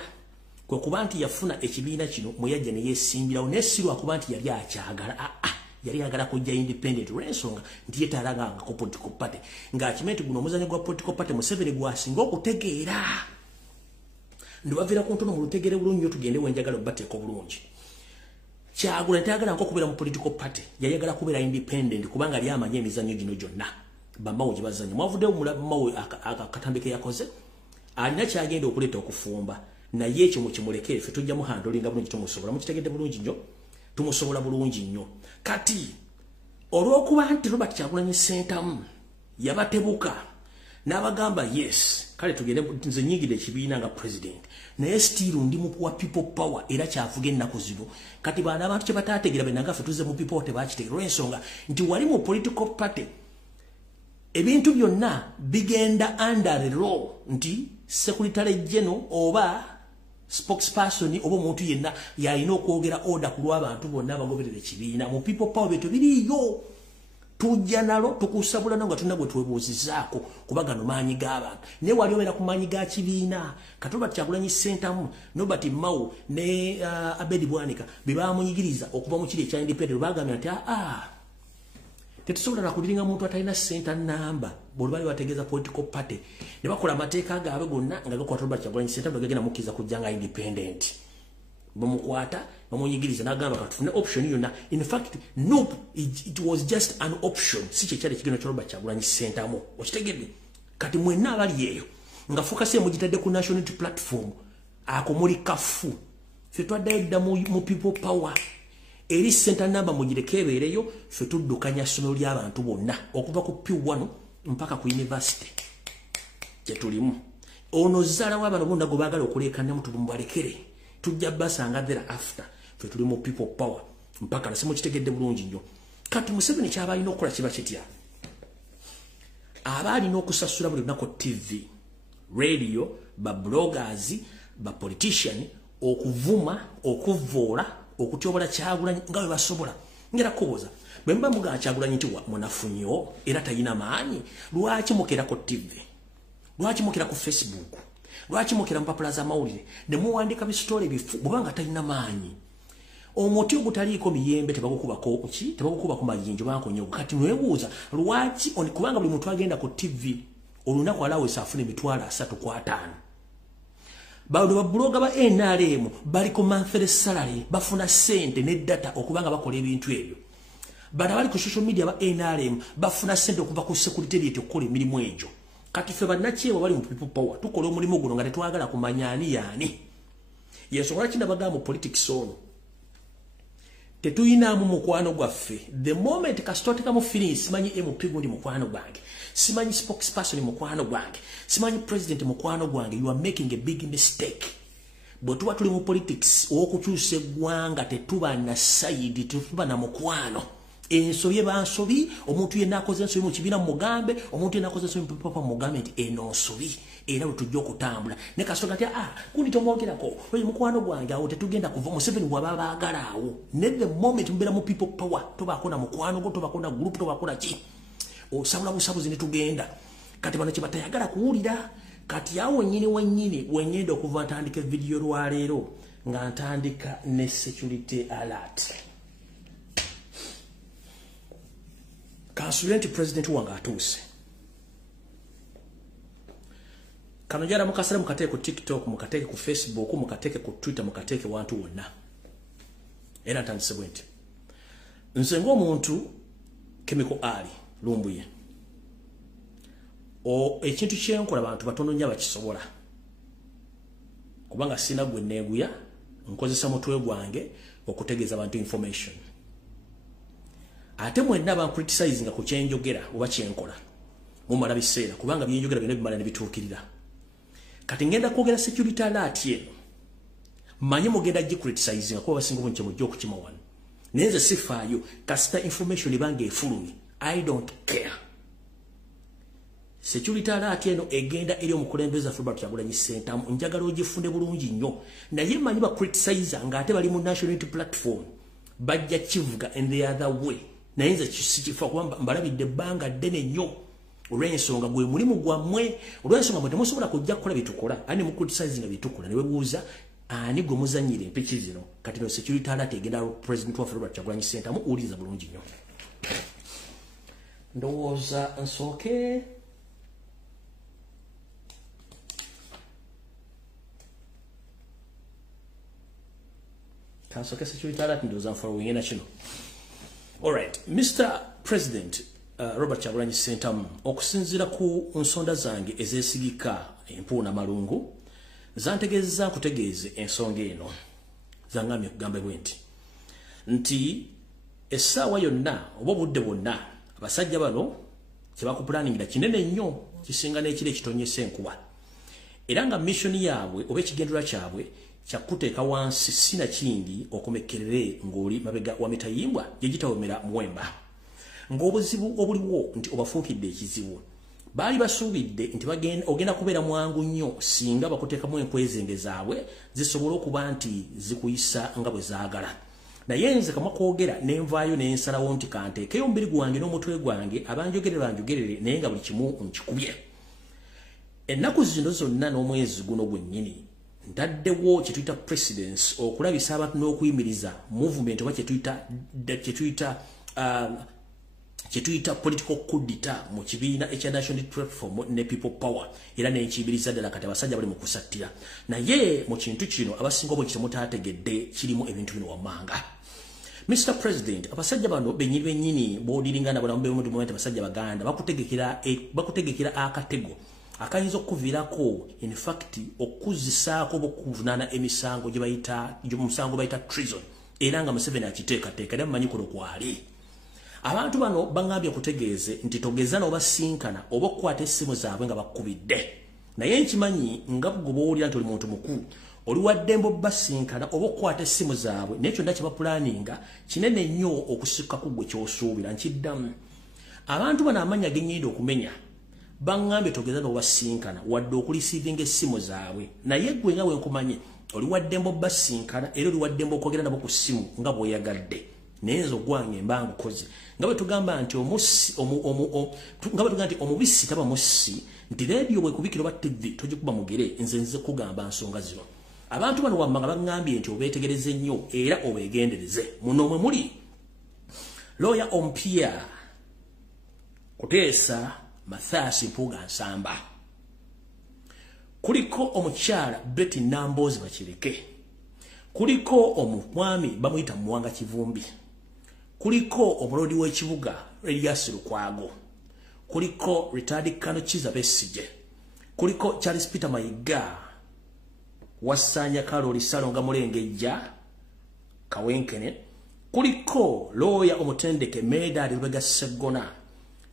kwe kuba nti yafuna ekibiina kino mwe yajja ne yeesimbirawo nesirwa kuba nti yali akyagala yali ayagala kujja independent olw'ensonga nti yeetaalaganga ku political party ng'akimanyi nti guno omuzannyo gwa political party Museveni gwasinga okutegeera ndibavira ku ntono mu lutegere bulungi tugende wenjagala bateeko bulungi Kyagulanyi tayagala nko kubeera mu political party yayagala kubeera independent kubanga ali amanye emizannyo gino gyonna bamawo gye bazannya mwavuddewo mulamawo akatambike yakoze alina kyagenda okuleeta okufumba naye ekyo mukimuleke ffe tujja muhandolinga bulungi tumusobola mukitegedde bulungi nnyo tumusobola bulungi nnyo kati olw'okuba nti Robert Kyagulanyi Ssentamu yabatebuka n'abagamba yes kale tugende nze nyingide ekibiina nga president naye still ndi muwa people power era kyavuga ennaku zino kati baana abantu kye bataategeera benanga ffe tuze mu people tebakitegeera olw'ensonga nti wali mu political party ebintu byonna bigenda under the law nti secretary general oba spokesperson oba omuntu yenna yalina okwogera order ku lw'abantu bonna abagoberera ekibiina mu people power beto biriyo tujja nalo tukusabula nga tuna gwe twebuuzizaako kuba gano maanyi g'abantu naye wali obeera ku maanyi ga kibiina kati Robert Kyagulanyi Ssentamu Norbert Mao ne Abedi Bwanika bye baamunyigiriza okuva mu kiri ekya independent bagambye nti tetusobola na kudiringa muntu atalina center number bolubali bategeza political party ne bakola amateeka gaabwe gonna nga gakwata Robert Kyagulanyi Ssentamu bagenda mukiza kujjanga independent bamukwata bamunyigiriza nagamba katufune option yonna. In fact nope, it was just an option si kye kyali kigenda kya Robert Kyagulanyi Ssentamu okitegedde kati mwenna abali eyo nga focus ye mugitadde ku national unity platform ako muri kafu fe twaddayo mu people power eri center number mugirekebeereyo fe tuddukanya ssomero ly'abantu bonna okuva ku P1 mpaka ku university kyetulimu ono zala w'abantu bonna gwe baagala okuleekanya mutu bumbalekere tujja basanga there after fe tuli mu people power mpaka nasemo kitegedde bulungi nnyo. Kati Museveni ky'abalina okukola kiba kitya abalina okusasula buli lunaku TV radio ba bloggers ba politician okuvuma okuvoola okutyobola Kyagulanyi nga bwe basobola ngera kubuuza bwe mba muga Kyagulanyi nti munafunyo era tayina maanyi lwaki mukera ku TV lwaki mukera ku Facebook lwaki mukera mpapula za mawulire ne muwandika bisitole bifu bwanga tayina maanyi omuti ogutaliiko miyembe tebagukubako ki tebagukubako mayinjo bankonyo kati mwebuuza lwaki kubanga buli muntu agenda ku TV olunaku alawe safune emitwalo 3 ku 5 bado ba bloga ba NRM bali ku monthly salary bafuna sente ne data okubanga bakola ebintu ebyo bada bali ku social media ba NRM bafuna sente okuva ku security okukola emirimu egyo. Kati fe bannakyewa bali mu people power tukola omulimu guno nga tetwagala kumanya ani yani yesobola kina bagamba mu politics ono tetuyinaamu mukwano gwaffe the moment kasitoteka mu feelings simanyi MP gundi mukwano gwange simanyi spokesperson mukwano gwange simanyi president mukwano gwange you are making a big mistake. Bwe tuba tuli mu politics okukyusa eggwanga tetuba na side tetuba na mukwano ensobi bansobi omuntu yenna akoze ensobi mu kibiina mugambe omuntu yenna akoze ensobi papa mugambe nti eno nsobi era tujja okutambula ne kasonga ati kundi tomwogerako oyo mukwano gwange awo tetugenda kuva Museveni bw'aba baagala awo ne the moment mbera mu people power tobaako na mukwano gwo tobaako na group tobaako na ki osabula busabuzi ne tugenda kati bano kye batayagala kuwulira kati awo wennyini wenyenda okuva ntandika video lwaleero nga ntandika ne security alert. Kansulenti president wanga atuuse kano jara mukasala mukateke ku TikTok mukateke ku Facebook mukateke ku Twitter mukateke wantu wonna era ntandise bwenti nze ng'omuntu Chemical Ali Lumbuye ekintu kyenkola abantu batono nnyo bakisobola kubanga sina gwe neeguya nkozesa mutwe gwange okutegeeza abantu information ate mwenna ba criticizing ku kyenjogera oba kyenkola mumala biseera kubanga byenjogera byonna bimala ne bituukirira. Kati ngenda kwogera security alert yeno manye mugenda gi criticizing kuba basinga bunche mujjo okukima wano nenze sifaayo kasita information ibange efulumye I don't care. Security alert yeno egenda eri omukulembeza Robert Kyagulanyi Ssentamu njagala ogifunde bulungi nnyo naye manyi ba criticizer nga ate bali mu national unity platform bajja kivuga and the other way nayenze kisikifa kuba mbalabidde banga ddene nnyo olw'ensonga gwe mulimu gwammwe olw'ensonga mwe temusobola kujja kukola bitukola ani mu criticizing bitukola ne webuuza ani gwe muzanyire empiki zino kati no security alert egenda president wa Robert Kyagulanyi Ssentamu uliza bulungi nnyo ndowooza nsooke Council security alert ndoza following ena kino. All right, Mr. President Robert Kyagulanyi Ssentamu okusinzira ku nsonda zange ezesigika empuuna malungu zantegeza kutegeeze ensonga eno zangamye kugamba bwenti nti essaawa yonna oba budde bwonna abasajja bano kyebakuplaningira kinene nnyo kisinga n'ekiro ekitonyesa enkuba era nga mission yaabwe oba ekigendera kyabwe kyakuteeka wansi sina kindi okumekerere ng'oli mabega wa mitayimbwa gye gitawemera muwemba ng'obuzibu obuliwo nti obafuukidde ekizibu baali basuubidde nti ogenda kubeera mwangu nnyo singa bakuteekamu empwezenge zaabwe zisobole okuba nti zikuyisa nga bwe zaagala naye nze kamwa kwogera nenvaayo nensalawo nti kanteekeyo omubiri gwange n'omutwe gwange abanjogerere banjogerere naye nga buli kimu nkikubye ennaku zino zonna n'omwezi guno gwennyini ntaddewo kye tuyita precedence okulabisa abantu n'okuyimiriza movement oba kye tuyita kyetuyita political coup d'etat mu kibiina ekya National Platform ne People Power era n'ekibiriza ddala kati abasajja bali mu kusattira naye mu kintu kino abasinga obwe kitemutaategedde kirimu ebintu bino wammanga. Mr. President, abasajja bano bennyini bodiringa nabo nambe mu moment abasajja baganda bakutegekera akatego akayinza okuviirako in fact okuzisaako bokuvunana emisango gye musango bayita treason era nga Museveni akiteekateeka era mumanyi kuno kwali. Abantu bano bangambye kutegeeze nti togeza n'obasinkana oba okukwata essimu zaabwe nga bakkubidde naye nkimanyi nga bugoba owulira nti oli muntu mukulu oli waddembo basinkana oba okukwata essimu zaabwe naye kyonna kye bapulaninga kinene nnyo okusukka ku ggwe ky'osuubira nkiddamu. Abantu bano amanya gennyenda okumenya bangambye togeza n'obasinkana wadde okulisiivinga essimu zaabwe naye ggwe nga wenkumanyi oli waddembo basinkana era oli waddembo okwogera nabo ku ssimu nga bw'oyagadde naye nze ogwange mba ngukoze nga bwe tugamba nti omubisi taba mussi nti leediyo bwekubikira oba TV togikuba mugere nze kugamba nsonga zino. Abantu bano wammanga bangambye nti obeetegereze nnyo era obeegendereze muno mwe muli Lawyer Ompia Kuteesa Mathias Mpuuga Nsamba kuliko omukyala Betty Namboozi Bakireke kuliko omwami bamuyita Muwanga Kivumbi kuliko omulodi w'ekibuga Elias Lukwago kuliko retired Colonel Kizza Besigye kuliko Charles Peter Mayiga Wasanya Karoli Salonga Mulengejja Kawenkene kuliko Lawyer Omutendeke Medard Lubega Segona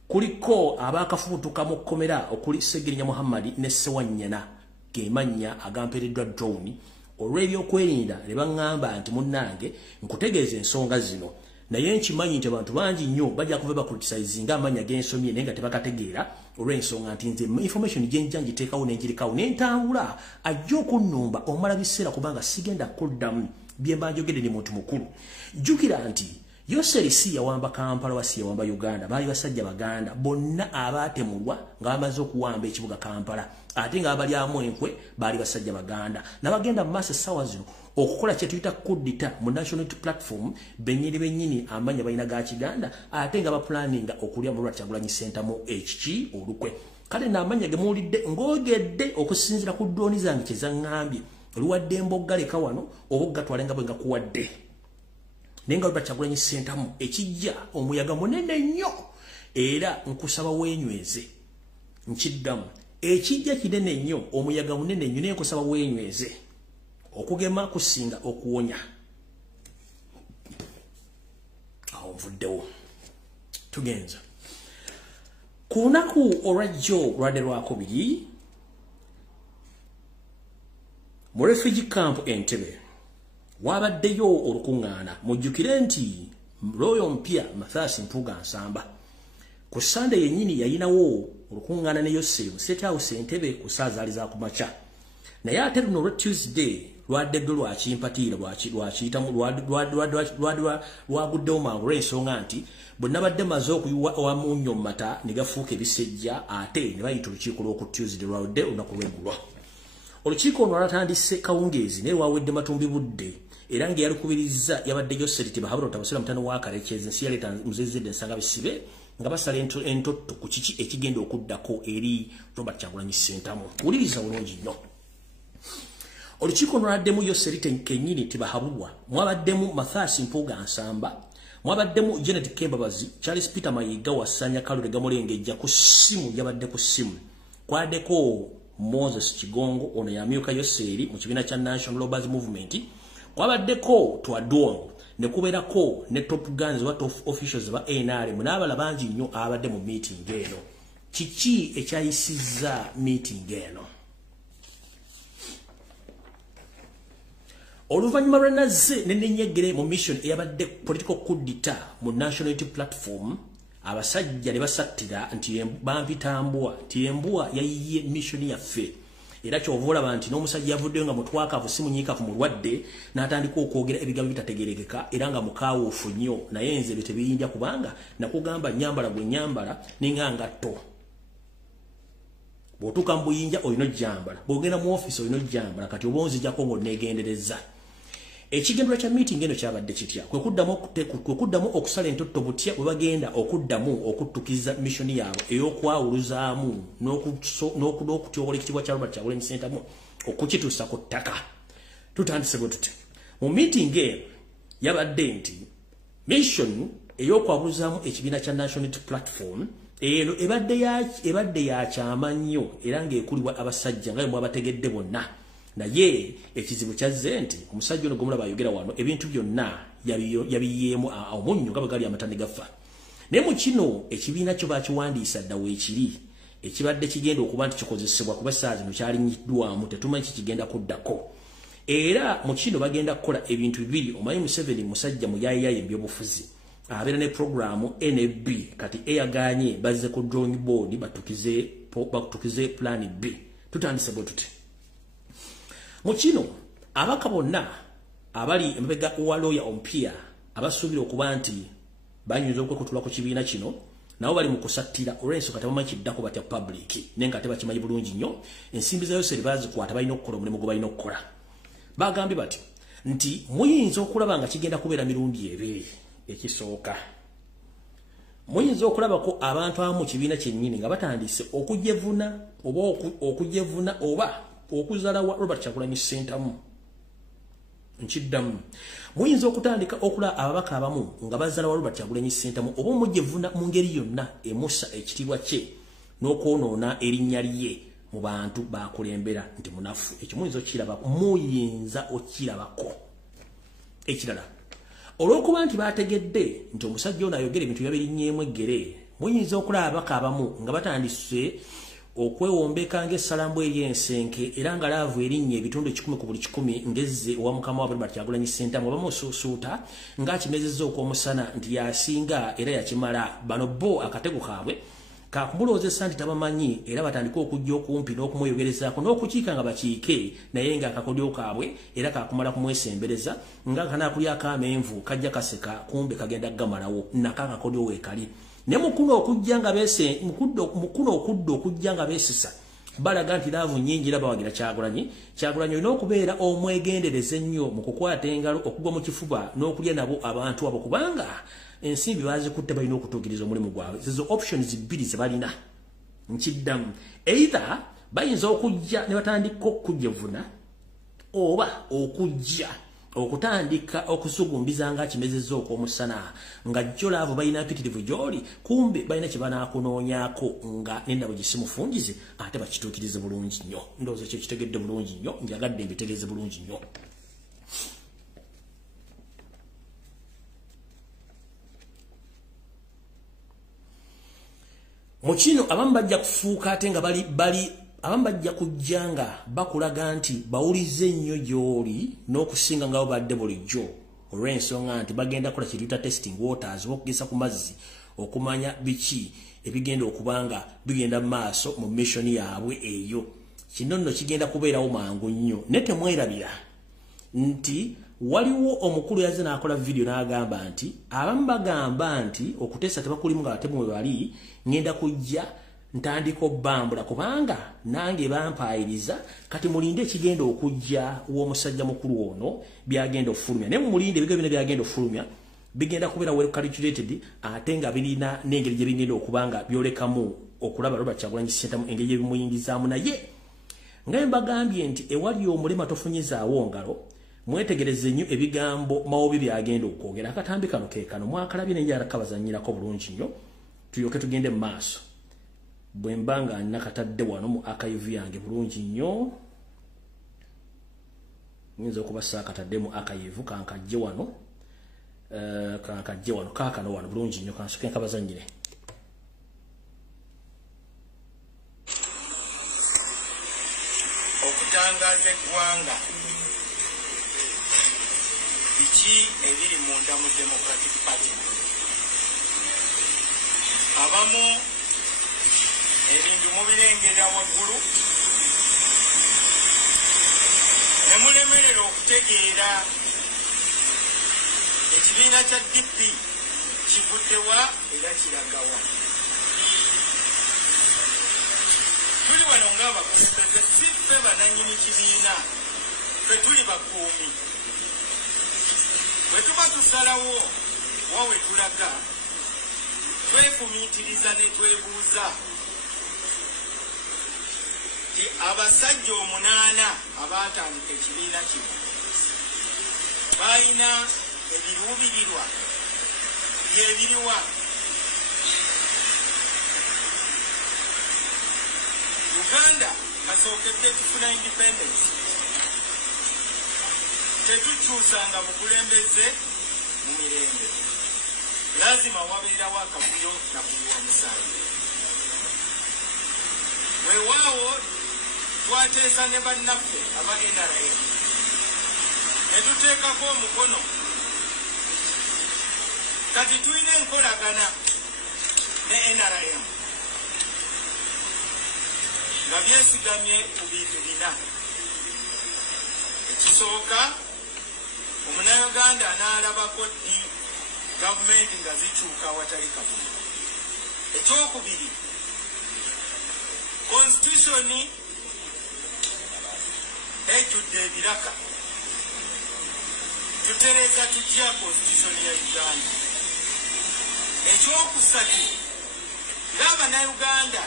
kuliko abakafubutuka mu kkomera okuli Segirinya Muhammad ne Sewanyana gemanya agampereddwa drone olw'ebyokwerinda ne baŋŋamba nti munnange nkutegeeza ensonga zino naye nkimanyi nti abantu bangi nnyo bajja kuva bakritisayizinga amanya g'ensomye naye nga tebakategeera olw'ensonga nti nze information gyenja ngiteekawo n'engirikawo n'entambula ajja okunnumba omala biseera kubanga sigenda kuddamu bye mba njogedde ndi muntu mukulu. Jjukira nti Yoseri si yawamba Kampala wasi yawamba Uganda baali basajja baganda bonna abaatemulwa nga bamaze okuwamba ekibuga Kampala ate nga abalyamu enkwe baali basajja baganda nabagenda mu maaso essaawa zino okukola kye tuyita coup d'etat mu National Platform bennyini amanya balina ga Kiganda ate nga bapulaninga okulya mu Kyagulanyi Center mu HG olukwe kale n'amanya gemuwulidde ng'ogedde okusinziira ku ddoni zange kye zaŋŋambye oluwadde emboggaleka wano oba ogatwalenga bwe nga kuwadde nenga Kyagulanyi Center mu ekijja omuyaga munene nnyo era nkusaba wenyweze nkiddamu ekijja kinene nnyo omuyaga munene nnyo naye nkusaba wenyweze okugema kusinga okuwonya awo nvuddewo tugenza ku lunaku olwajjo lwadde lwakubiri mu refugee camp Entebbe wabaddeyo olukuŋŋaana mujjukire nti Lawyer Ompia Mathias Mpuuga Nsamba ku Sunday yennyini yayinawo olukuŋŋaana ne Yoseri mu State House Entebbe ku saa zaali za kumakya naye ate luno olwa Tuesday lwaddedde lwakimpatiira lwaguddewo mangu olw'ensonga nti bwe nabadde maze okuyiwa awamunnyo mu mata ne gafuuka ebisejja ate ne bayita olukiiko lw'oku Tuesday lwaludde olunaku lw'eggulo. Olukiiko ono lwatandise kawungeezi naye lwawedde matumbi budde era ng'eyalukubiriza yabadde Yoseri Tibahabula Tabasira mutano wa Karekyezi ensi yaleeta muzezedde ensanga bisibe nga basala entotto ku kiki ekigenda okuddako eri Robert Kyagulanyi Ssentamu. Wuliriza bulungi nnyo. Olukiiko lwaddemu Yoseri kennyini Tibahabulwa mwabaddemu Mathias Mpuuga Nsamba mwabaddemu Janet Kembabazi Charles Peter Mayiga Wasanya Kalule Gamulengejja ku ssimu yabadde ku ssimu kwaddeko Moses Kigongo ono yamyuka Yoseri mu kibiina kya National Robbers Movement kwabaddeko Twadongo ne kubeerako ne top guns wa top officials ba NRM n'abala bangi nnyo abadde mu meeting eno. Kiki ekyayisizza meeting eno? Oluvannyuma lw'enazze n'ennenyegere mu mission eyabadde political coup d'etat mu National Platform abasajja ne basattira nti bampitambwa nti embwa yayiye mission yaffe era kyova olaba nti n'omusajja yavuddeyo nga mutwakavu si munyiikavu mulwadde n'atandika okwogera ebigambo bitategerekeka era nga mukaawuufu nnyo naye nze bye tebiyinja kubanga nakugamba nyambala gwe nyambala ninga ngatto bw'otuuka mu buyinja olina ojjambala bw'ogenda mu ofiisi olina ojjambala kati oba onzijjako ng'oneegendereza Ekigendera kya meeting eno kyabadde kitya kwe kuddamu okusala entotto butya bwe bagenda okuddamu okuttukiza mission yaabwe ey'okwawuluzaamu n'okutyobola ekitiibwa kya Robert Kyagulanyi Ssentamu okukituusa ku ttaka. Tutandise bwe tuti mu meeting eno yabadde nti mission ey'okwawuluzaamu ekibiina kya National Unity Platform eno ebadde ya kyama nnyo era ng'ekulibwa abasajja nga bwe mwabategedde bonna. Naye ekizibu kyazze nti omusajja ono gomulaba ayogera wano ebintu byonna yabiyeemu omunnyo nga bwe gali amatane gafa. Naye mu kino ekibiina kyo bakiwandiisa dda weekiri ekibadde kigenda okuba nti kikozesebwa kuba essaawa zino kyalinyiddwamu tetumanyi kikigenda kuddako. Era mu kino bagenda kukola ebintu bibiri. Omanyi Museveni musajja muyaayaaya ebyobufuzi abeera ne programu NAB kati eyaganye bazze ku drawing board batukize plan B. Tutandise bwe tuti mu kino abaka bonna abali emabega wa lawyer ompia abasuubira okuba nti banyuza okwekutula ku kibiina kino nabo bali mu kusattira olw'ensonga kati bamanyi kiddako batya public naye nga tebakimanyi bulungi nnyo ensimbi za Yoseri bazikwata balina okukola omulimu gwe balina okukola. Bagambye bati nti muyinza okulaba nga kigenda kubeera mirundi ebiri. Ekisooka muyinza okulabako abantu abamu mu kibiina kyennyini nga batandise okujevuna oba okuzaala wa Robert Kyagulanyi Ssentamu. Nkiddamu muyinza okutandika okulaba ababaka abamu nga bazaala wa Robert Kyagulanyi Ssentamu oba omujevuna mu ngeri yonna emussa ekitiibwa kye n'okwonoona erinnya lye mu bantu bakulembera nti munafu. Ekyo muyinza okirabako. Ekirala olw'okuba nti bategedde nti omusajja ono ayogera ebintu byabirinnyeemu eggere muyinza okulaba ababaka abamu nga batandise okwewombeka ng'essalambu ery'ensenke era nga laavu erinnya ebitundu 10 ku buli 10 ngezze owa mukama wa Robert Kyagulanyi Ssentamu bamusuusuuta ng'akimezezza okw'omusana nti yasinga era yakimala. Bano bo akatego kaabwe kakumulowozesa nti tabamanyi era batandika okujja okumpi n'okumuyogerezaako n'okukiika nga bakiike naye ng'akakodyo kaabwe era kakumala kumwesembereza nga kanaakulyako amenvu kajja kaseka kumbe kagenda gamalawo nako akakodyo weekali. Ne mukuno okujja nga beesisa balaga nti laavu nnyingi era bawagira Kyagulanyi olina okubeera omwegendereza ennyo mu kukwata engalo okugwa mu kifuba n'okulya nabo abantu abo kubanga ensimbi bazikutte balina okutuukiriza omulimu gwabwe. Zizo options bbiri ze balina. Nkiddamu either bayinza okujja ne batandika okujevuna oba okujja okutandika okusugumbiza nga kimezezza okw'omusana nga jjo laavu balina mpitirivu gy'oli kumbe balina kye banaakunoonyaako nga n'endabo gisimufungize ate bakituukirize bulungi nnyo. Ndowooza kyo kitegedde bulungi nnyo njagadde mbitegeeze bulungi nnyo. Mu kino abamu bajja kufuuka ate nga abamu bajja kujja nga bakulaga nti bawulize nnyo gy'oli n'okusinga nga badde bulijjo olw'ensonga nti bagenda kukola kye testing waters oba okugesa ku mazzi okumanya biki ebigenda okuba nga bigenda mu maaso mu mission yaabwe eyo. Kino nno kigenda kubeerawo mangu nnyo naye temwerabira nti waliwo omukulu yazze n'akola video n'agamba nti abamu bagamba nti okuteesa tebakulimu nga batemu we bali ngenda kujja ntandika obbambula kubanga nange bampaayiriza kati mulinde ekigenda okujja w'omusajja mukulu ono byagenda ofulumya naye mulinde ebigabo bino byagenda ofulumya bigenda kubeera well calculated ate nga birina n'engeri gye bigenda okuba nga byolekamu okulaba Robert Kyagulanyi Ssentamu engeri gye bimuyingizaamu. Naye nga mbagambye nti ewali omulema tofunyizaawo ngalo mwetegereze nnyo ebigambo mawobi byagenda okwogera. Akatambi kano ke kano mwakalabye naye arakabazannyirako bulungi nnyo tulyoke tugende mu maaso. Bwe mba nga nakatadde wano mu archive yange bulungi nnyo nyinza okubassa akatadde mu archive kankajje wano kaakano wano bulungi nnyo kansuke nkabazannyire. Okutangaza eggwanga biki ebiri munda mu Democratic Party. Abamu ebintu mubirengera waggulu nemulemerera okutegeera ekibiina kya DP kivuddewa era kiragawa. Tuli wano ng'abakulembeze si ffe banannyini kibiina, ffe tuli bakuumi. bwe tuba tusalawo wawe tulaga twefumiitiriza ne twebuuza ti abasajja 8 abaatandika ekibiina kino balina ebiruubirirwa byebiriwa. Uganda kasookedde tufuna independence, tetukyusanga bukulembeze mu mirembe, lazima wabeerawo akavuyo na kuyiwa musaayi. Weewaawo twateesa ne bannaffe aba NRM ne tuteekako omukono, kati tulina enkolagana ne NRM nga byesigamye ku bintu bina. Ekisooka, omunnayuganda anaalabako ddi gavumenti nga zikyuka awatali kavuyo. Ekyokubiri, konstitutioni ejjudde ebiraka. Tutereeza tutya konstitutioni ya Uganda? Ekyokusatu, ng'Abannayuganda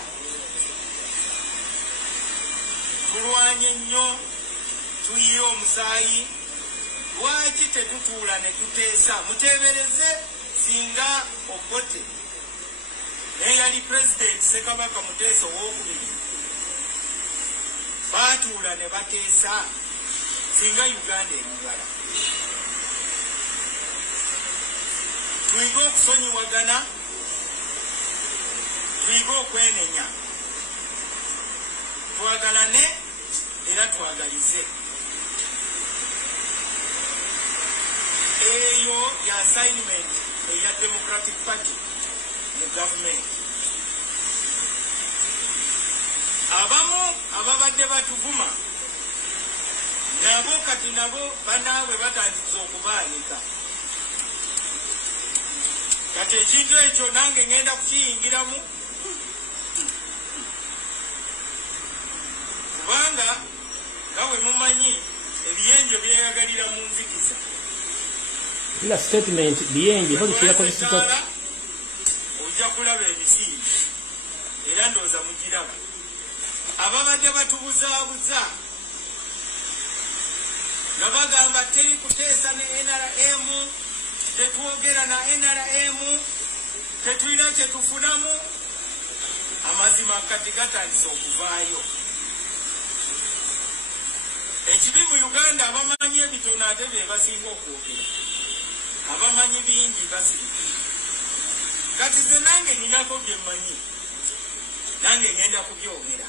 tulwanye nnyo tuyiye omusaayi, lwaki tetutuula ne tuteesa? Muteebereze singa Obote eyali pulezidenti Ssekabaka Muteesa owookubiri baatuula ne bateesa, singa Uganda eribala. Tuyige okusonyiwagana, tuyige okwenenya, twagalane era twagalize. Eyo ya assignment eya Democratic Party mu government. Abamu ababadde batuvuma nabo kati nabo banaabwe batandise okubaanika. Kati ekintu ekyo nange ngenda kukiyingiramu, kubanga nga bwe mumanyi ebiyenje byeyagalira mu nzikiza. Ila statement biyenje bakira ko kisitota ojja kulaba ebisinzi era ndooza mugiraba. Ababadde batubuzaabuza nga bagamba teri kuteesa ne NRM, tetwogera na NRM, tetulina kyetufunamu, amazima kati gatandise okuvaayo. Ekibi mu Uganda abamanyi ebitono ate be basinga okwogera, abamanyi bingi basirika. Kati ze nange ninako bye mmanyi, nange ngenda kubyogera.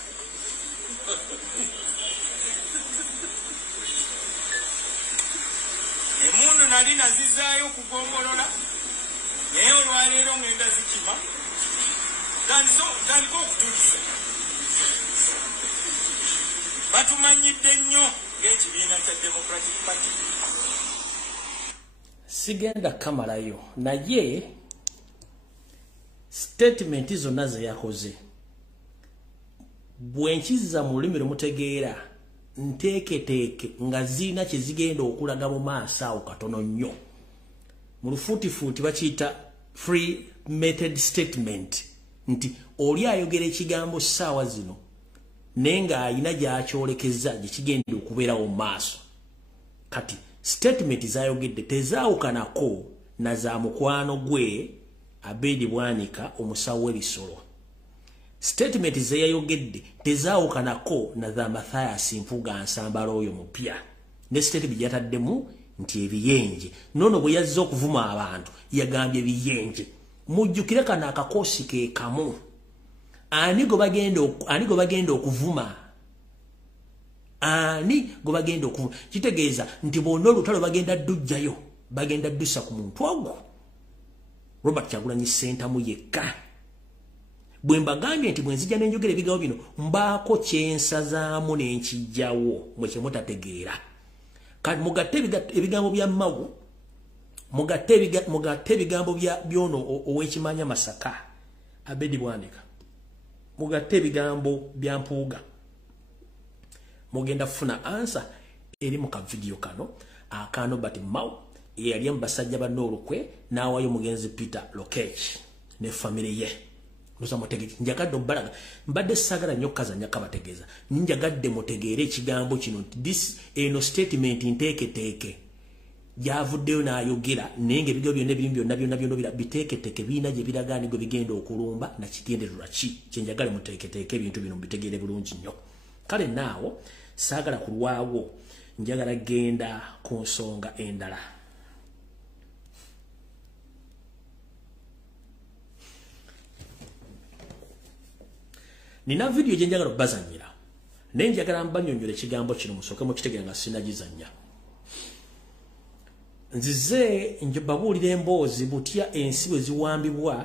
Emundu nali nazizaayo kugombolola, naye olwaleero ngenda zikima, tandika okutulisa. Batumanyidde nnyo ng'ekibiina kya Democratic Party. Sigenda kamalayo naye statement zonna ze yakoze bwenkiza mu lulimi lumutegeera nteeketeeke nga zirina kye zigenda okulaga mu maaso awo katono nnyo. Mu lufuutifuuti bakiyita free method statement, nti oli ayogera ekigambo ssaawa zino naye ng'ayina gy'akyolekeza gye kigenda okubeerawo mu maaso. Kati statement zayogedde tezaawukanako na za mukwano gwe Abedi Bwanika omusawo w'ebisolo. Statement ze yayogedde tezaawukanako na za Mathias Mpuga Nsambala oyo mupya. Ne statement yataddemu nti ebiyenje. Nono bwe yazze okuvuma abantu yagambye ebiyenje. Mujjukire kana akakoosi ke kamu. Ani go bagenda okuvuma. Ani go bagenda okuvuma. Kitegeeza nti bonna olutalo bagenda ddujjayo. Bagenda ddusa ku muntu ogwo. Robert Kyagulanyi Ssentamu yekka. Bwe mbagambye nti bwe nzija n'enjogera ebigambo bino mbaako kyensazaamu n'enkijjawo mwe kye mutategeera. Kati mugatte ebigambo bya Magu, mugatte ebigambo by'ono ow'ekimanya Masaka Abedi Bwanika, mugatte ebigambo bya Mpuuga, mugenda kufuna ansa eri mu kavidiyo kano akano bati Mau yali mbasajja banolukwe nawayo mugenzi Peter Lokech ne family ye luza mutegeke njagadde obbalaga mbadde sagala nnyo kazanya kabategeeza njagadde mutegeere ekigambo kino this eno statement nteeketeeke gyavuddeyo n'ayogera naye ng'ebigo byonna byonna biteeketeeke biina gye biragaani gwe bigenda okulumba na kigendererwa ki kyenjagale muteeketeeke ebintu bino mbitegeere bulungi nnyo kale naawo saagala kulwawo njagala genda ku nsonga endala nina video gye njagala obbazanyira naye njagala mbanyonyola ekigambo kino musooke mukitegeera nga sinagizannya nzize babuulira emboozi butya ensi bwe ziwambibwa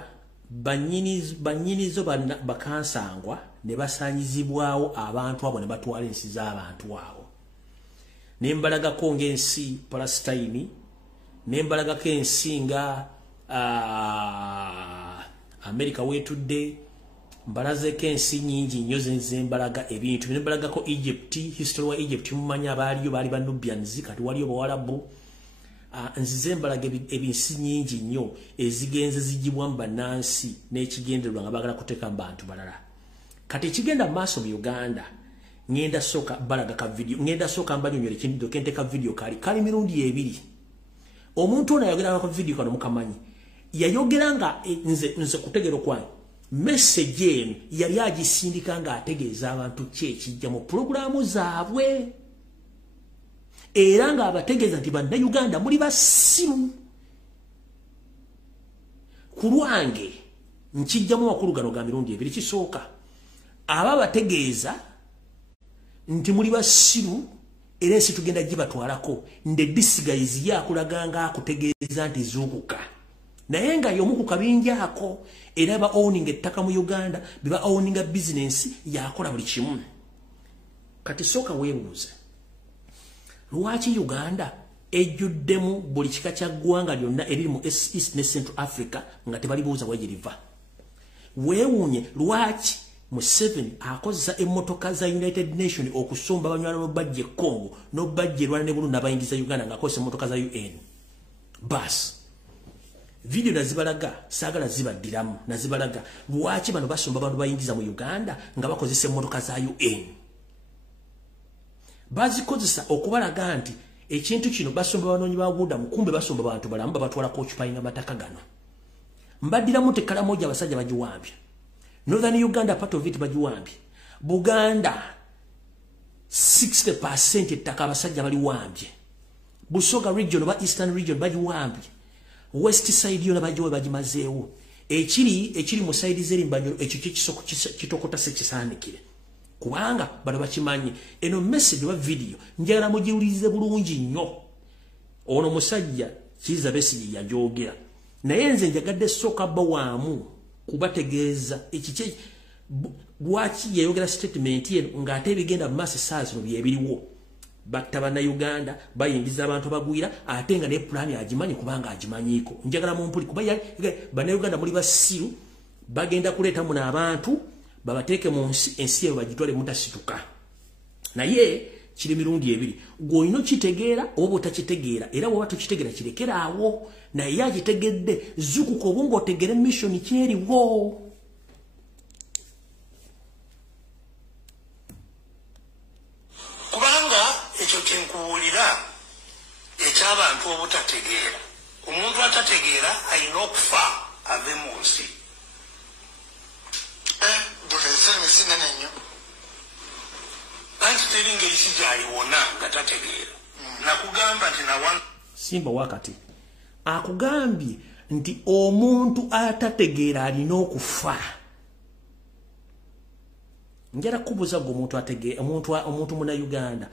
bannyinizo bakansangwa ne basaanyizibwawo abantu abo ne batwala ensi z'abantu abo ne mbalagako ng'ensi Palestine ne mbalagako ensi nga America weetudde mbalazeko ensi nyingi nnyo zembalaga ebintu ne mbalagako Egypt history wa Egypt mumanya abaaliyo baali ba Nubians kati waliyo Bawarabu nzize mbalaga ebinsi nyingi nnyo ezigenze zigibwa mbannansi n'ekigendererwa nga baagala kuteeka mu bantu balala kati ekigenda maaso mu Uganda ngenda soka balaga ka video ngenda soka mbanyonyola ekintu kenteka video kali mirundi ebiri omuntu ono ayogera ku video kano mukamanyi yayogera nga nze kutegero kwanyu message eno yali agisindika nga ategeeza abantu kyekijja mu programu zaabwe era nga abategeeza nti bannayuganda muli basimu ku lwange nkijjamu wakulu gano ga mirundi ebiri kisooka aba bategeeza nti muli basiru era ensi tugenda gibatwalako nde disguise yakulaganga akutegeeza nti zuukuka naye nga y'omu ku kabinja ako era ba owning ettaka mu Uganda biba owning business yakola buli kimu kati sooka weebuuze lwaki Uganda ejjuddemu buli kika kya ggwanga lyonna eriri mu East ne Central Africa nga tebalibuuza wegiriva weewuunye lwaki Museveni akozesa emmotoka za United Nations okusomba abanywala n'obajja Congo n'obajja Rwanda ne Burundi n'abayingiza Uganda ng'akozesa emmotoka za UN basi video nazibalaga saagala zibaddiramu nazibalaga lwaki bano basomba abantu bayingiza mu Uganda nga bakozesa emmotoka za UN bazikozesa okubalaga nti ekintu kino basomba banoonyi ba buuda mukumbe basomba abantu balamu babatwala kochupayinga mataka gano mbaddiramu tekala moja abasajja bagiwambye Northern Uganda part of it bagiwambye Buganda 60% ettaka abasajja baliwambye Busoga region oba Eastern region bagiwambye West side yona bagiwe bagimazeewo ekiri mu side zeri mbanyo ekyo kisoko kitokota se kisaanikire kubanga bano bakimanyi eno message wa video njagala mujiwulirize bulungi nnyo ono musajja kiza Besigye yajogera naye nze njagadde soka bawaamu kubategeeza ekiki lwaki yayogera statement ye ng'ate ebigenda mu maaso essaazi no byebiriwo batta bannayuganda bayingiza abantu bagwira ate nga ne pulaani agimanyi kubanga agimanyiiko njagala mumpuli kuba bannayuganda muli basiru bagenda kuleeta muno abantu babateeke mu ensi eyo bagitwale mutasituka naye kiri mirundi ebiri gw'olina okitegeera oba otakitegeera era bw'oba tukitegeera kirekeraawo naye agitegedde zukuka oba ng'otegere mission kyeriwo kubanga ekyo kyenkuwulira eky'abantu obutategeera omuntu atategeera alina okufa ave mu nsi sinene nnyo anti teri ngeri kijaliwona nga tategeera nakugamba nti simba wakati akugambye nti omuntu atategeera alina okufa njala kubuza gwe omuntu ategeera omuntu muna Uganda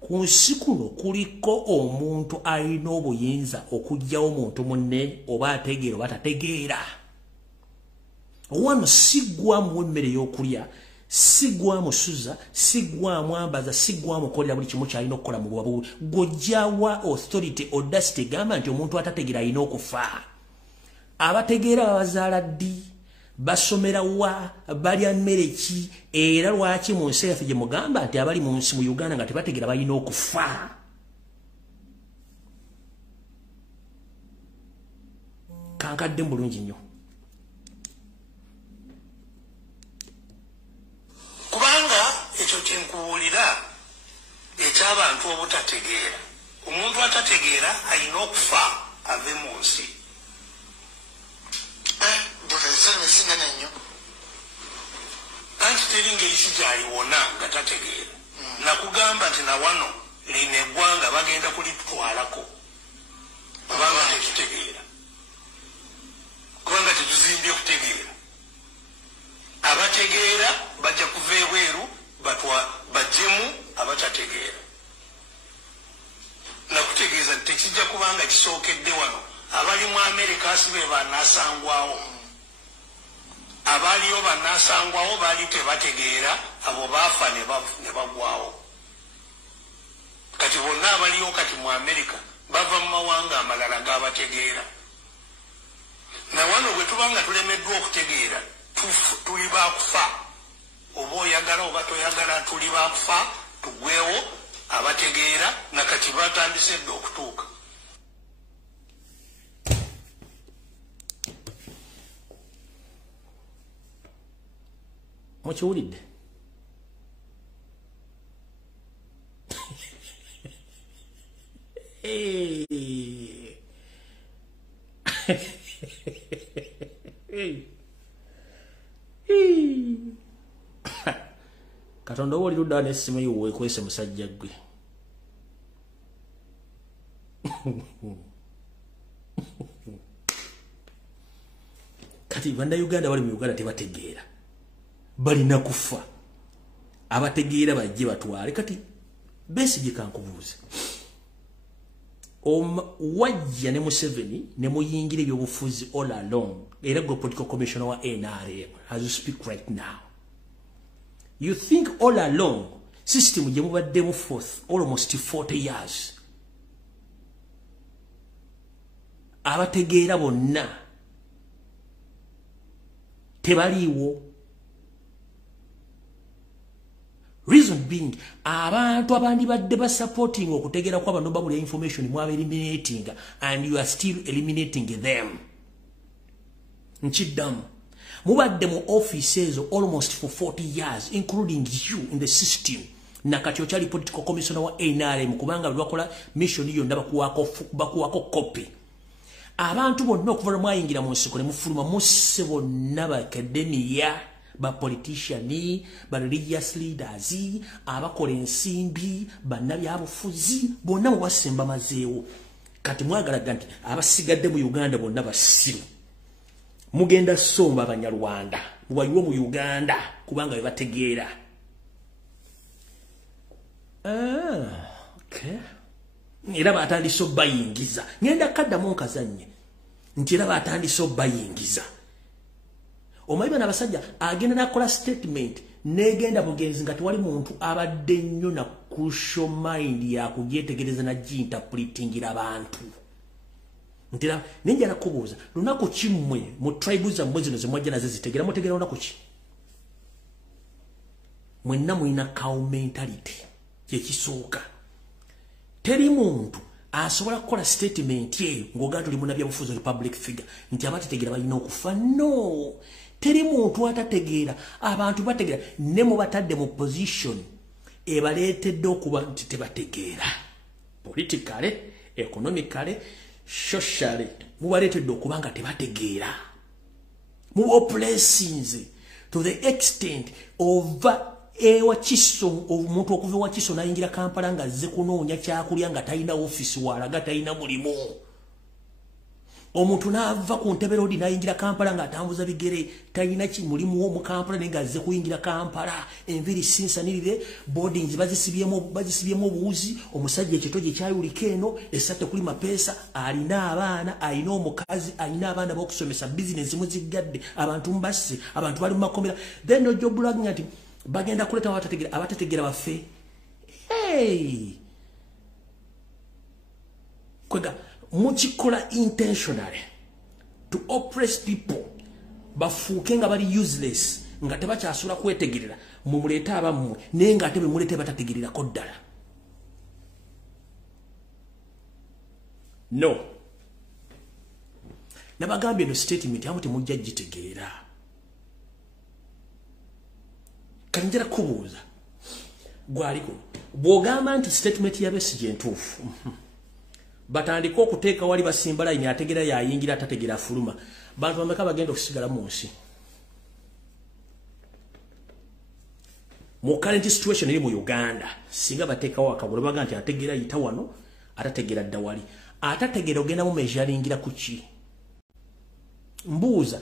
ku nsi kuno kuliko omuntu alina obuyinza okugyawo omuntu munne oba ategeera oba tategeera wano sigwamu emmere y'okulya sigwamu suza sigwamu ambaza sigwamu kolera buli kimu kyalina okukola mu bwabu gojjawa authority audacity gamba nti omuntu atategeera alina okufa abategeera babazaala ddi basomera wa balya mmere ki era lwaki mu nsi yaffe gye mugamba nti abali mu nsi mu Uganda nga tebategeera balina okufa kankadde bulungi nnyo kubanga ekyo kyenkuwulira eky'abantu obutategeera omuntu atategeera alina okufa ave mu nsi esinene nnyo anti teri ngeri si gyayiwona nga tategeera nakugamba nti nawano lino eggwanga bagenda kulitwalako kubanga tetutegeera kubanga tetuzimbye kutegeera abategeera bajja kuva ebweru bajjemu abatategeera nakutegeeza nti tekijja kubanga kisookedde wano abali mu Amerika asibe banaasangwawo abaliyo banaasangwawo baali tebategeera abo baafa ne bagwawo kati bonna abaliyo kati mu Amerika bava mu mawanga amalala g'abategeera nawano bwe tubanga tulemeddwa okutegeera tuli baakufa oba oyagala oba toyagala tuli baakufa tugwewo abategeera nakati batandise dde okutuuka mukiwulidde katonda oba oli luddawa n'essimu yo weekwese musajja gwe kati bannayuganda bali mu Uganda tebategeera balina kufa abategeera bajje batwale kati Besigye kankubuuze wajja ne Museveni ne muyingira ebyobufuzi all along era gwe political commissioner wa NRM as you speak right now you think all along system gye mubaddemu for almost 40 years abategeera bonna tebaliiwo reason being abantu abandi badde ba supporting okutegeera kwa bano babula information mwabe eliminating and you are still eliminating them nchiddamu mubadde mu offices almost for 40 years including you in the system nakati okyali political commissioner wa NRM kubanga lwakola mission yonna bakuwako copy abantu bonna okuva mwayingira mu nsiko ne mufuluma musse bonna ba academia ba politician ba religious leaders abakola ensimbi bannabyabufuzi bonna mubasemba mazeewo kati mwagalaga nti abasigadde mu Uganda bonna basiru mugenda somba abanyarwanda waliwo mu Uganda kubanga bebategeera okay era batandise bayingiza ngenda kaddamu nkazanye nti era batandise bayingiza omayiba n'abasajja agenda nakola statement negenda bugenzi nga tewali muntu abadde nnyo na crucial mind ya kugyetegereza na interpretingira abantu ntira ninja nakubuuza lunaku kimwe mu tribes za mwezi zimwajja nazo zitegera mutegera lunaku ki mwenna mwina cow mentality kyekisooka teri muntu asobola kukola statement ye ngoga tuli munabya bufuzo public figure nti abatetegera balina okufa no teri muntu atategeera abantu bategeera ne mu batadde mu position ebaleetedde okuba nti tebategeera politically economically socially mubaleetedde okuba nga tebategeera mu oppressings to the extent of ewa kiso omuntu okuva wa kiso nayingira Kampala nga azze kunoonya kyakulya nga talina office walaga talina mulimu omuntu naava ku Ntebero odi nayingira Kampala nga atambuza bigere talina kimulimu wo mu Kampala nenga azze kuyingira Kampala enviri sinsanirire boardings bazisibyemu obuuzi omusajja ekitoje kyayulika eno esate kuli mapesa alina abaana alina omukazi alina abaana bokusomesa business muzigadde abantu mbasse abantu bali mu makomera then no job blogging ati bagenda kuleta abatategeera baffe hey kwega muchikola intentionally to oppress people bafuuke nga bali useless nga tebakyasula kwetegerera mumuleeta abammwe naye nga ate bemulete batategererako ddala no nabagambye no statement amu temujja gitegeera kanjira kubuuza gwaliko bwogamba nti statement ya Besigye ntuufu batandika okuteeka wali basimba line ategera yayingira atategera afuluma bantu bameka bagenda okusigala mu nsi mu current situation eri mu Uganda singa bateekawo akabula baga nti ategera yita wano atategera ddawali atategera ogenda mu measuringira kuki mbuuza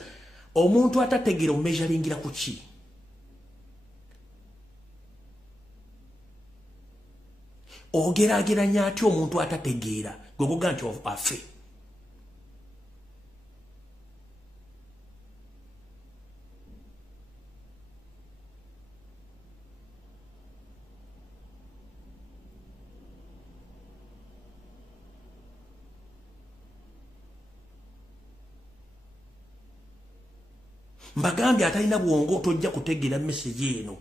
omuntu atategera mu measuringira kuki ogerageranya ati omuntu atategera gwe kuga nti afe mbagambye atalina bwongo tojja kutegeera message eno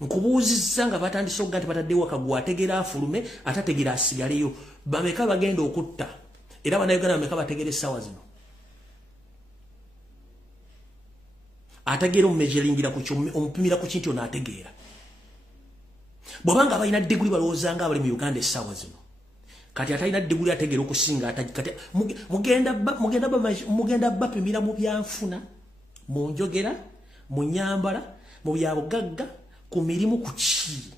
nkubuuzizza nga batandise okuga nti bataddewo akagwa ategera afulume atategera asigaleyo bameka bagenda okutta era bannayuganda bameka bategera essaawa zino ategeera omumejelingira ku omupimira ku kinti ono ategeera bw'abanga balina diguli balowooza nga abali mu Uganda essaawa zino kati atalina diguli ategeera okusinga mugenda bapimira mu byanfuna mu njogera mu nyambala mu byabugagga ku mirimu kuki?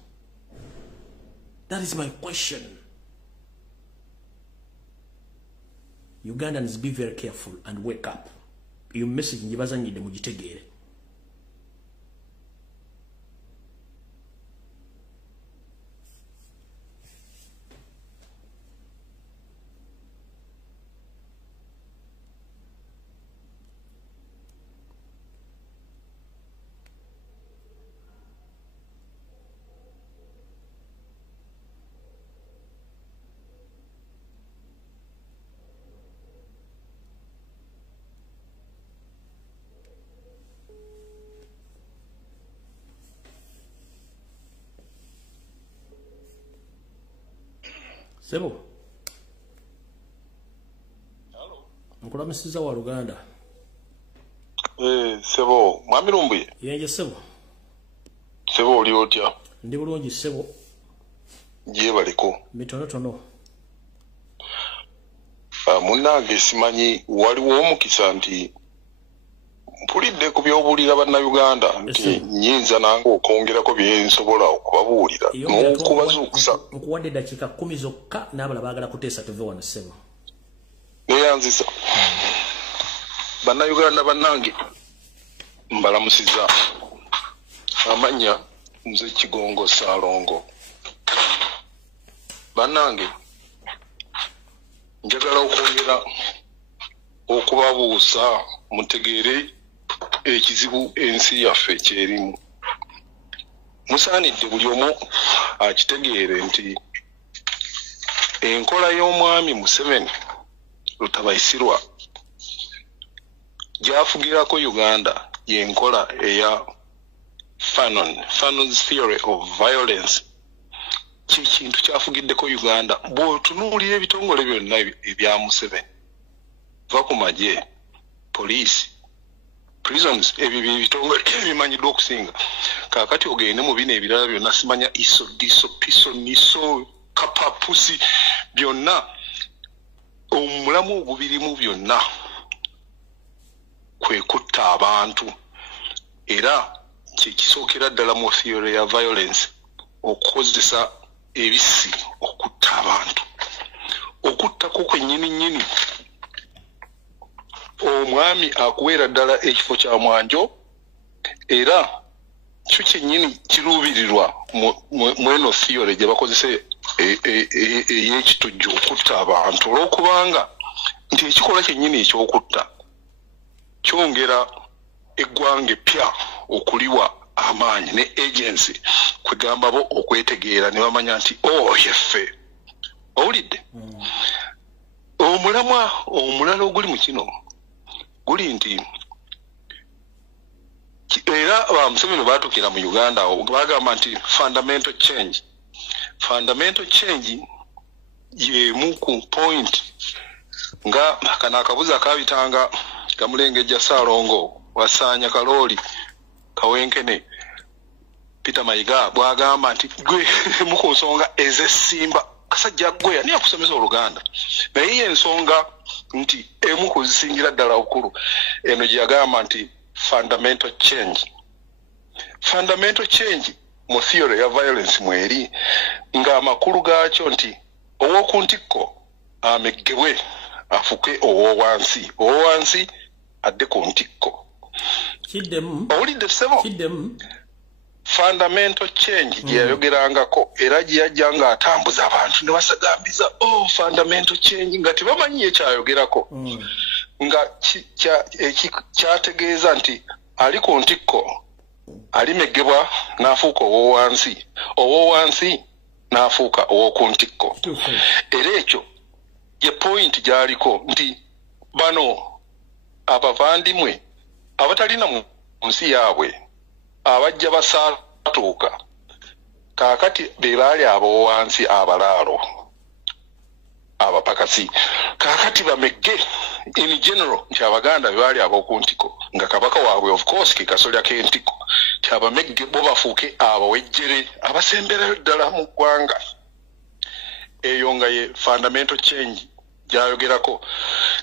That is my question. Ugandans, be very careful and wake up. Your message njibazanyide mugitegeere. Sebo. Hello. Mkola mesiza wa Uganda. Sebo, mwami Lumbuye. Yenje Sebo. Sebo oli otya? Ndi bulungi Sebo. Gye baliko. Mitono. Munnange simanyi waliwo omukisa nti mpulidde ku by'obuulira bannayuganda nti nyinza nange okwongerako bye nsobola okubabuulira n'okubazuukusa. Nkuwadde dakiika 10 zokka n'abalala baagala kuteesa tuve wano Sebo. Neyanziza. Bannayuganda bannange mbalamusiza. Amanya nze Kigongo Saalongo. Bannange njagala okwongera okubabuusa mutegeere ekizibu ensi yaffe kyerimu. Musaanidde buli omu akitegeere nti enkola y'omwami Museveni Lutabaisirwa gy'afugirako Uganda y'enkola eya Fanon's theory of violence. Kintu kyafugiddeko Uganda bw'otunuulira ebitongole byonna ebya Museveni va ku magye poliisi prisons ebyo ebitongole ebimanyiddwa okusinga kaakati ogende mu bino ebirala byonna simanya iso diso piso niso kapapusi byonna omulamu ogubirimu byonna kwe kutta abantu era kyekisookera ddala mu theory ya violence okukozesa ebisi okutta abantu okuttako kwennyini omwami akuweera ddala ekifo kya mwanjo era kyo kyennyini kiruubirirwa mweno theory gye bakozesa ey'ekitujju okutta abantu olw'okubanga nti ekikola kyennyini eky'okutta kyongera eggwanga eppya okuliwa amaanyi ne agency kwegamba bo okwetegeera ne bamanya nti yeffe owulidde omulamwa omulala oguli mu kino guli nti era Museveni baatukira mu Uganda bagamba nti fundamental change y'emu ku point nga kana akabuza kabitanga kamulengejja Saalongo wasanya kaloli kawenkene Peter Mayiga bwagamba nti gwe muko nsonga ezesimba kasajja gwe ani akusomeza Oluganda naye ensonga nti emu kuzisingira ddala okulu eno gyagamba nti fundamental change mu theory ya violence mweri nga amakulu gaakyo nti owokuntikko amegebwe afuke owowansi adde ku ntikko owulidde ssebo fundamental change gyeyayogerangako era gyeyajja atambuza abantu ne basagambiza fundamental change nga tebamanyi ekyayogerako nga kyategeeza nti ali ku ntikko alimegebwa n'afuuka owowansi n'afuuka owokuntikko era ekyo ye point gyaliko nti bano abavandimwe abatalina mu nsi yaabwe abajja basaatuuka kaakati be baali abowansi abalaalo abapakasi kaakati bamegge in general nti Abaganda be baali ab'okuntiko nga kabaka waabwe of course ke kasolya k'entiko nti abamegge bo bafuuke abawejjere abasemberayo ddala mu ggwanga eyo nga ye fundamental change gyayogerako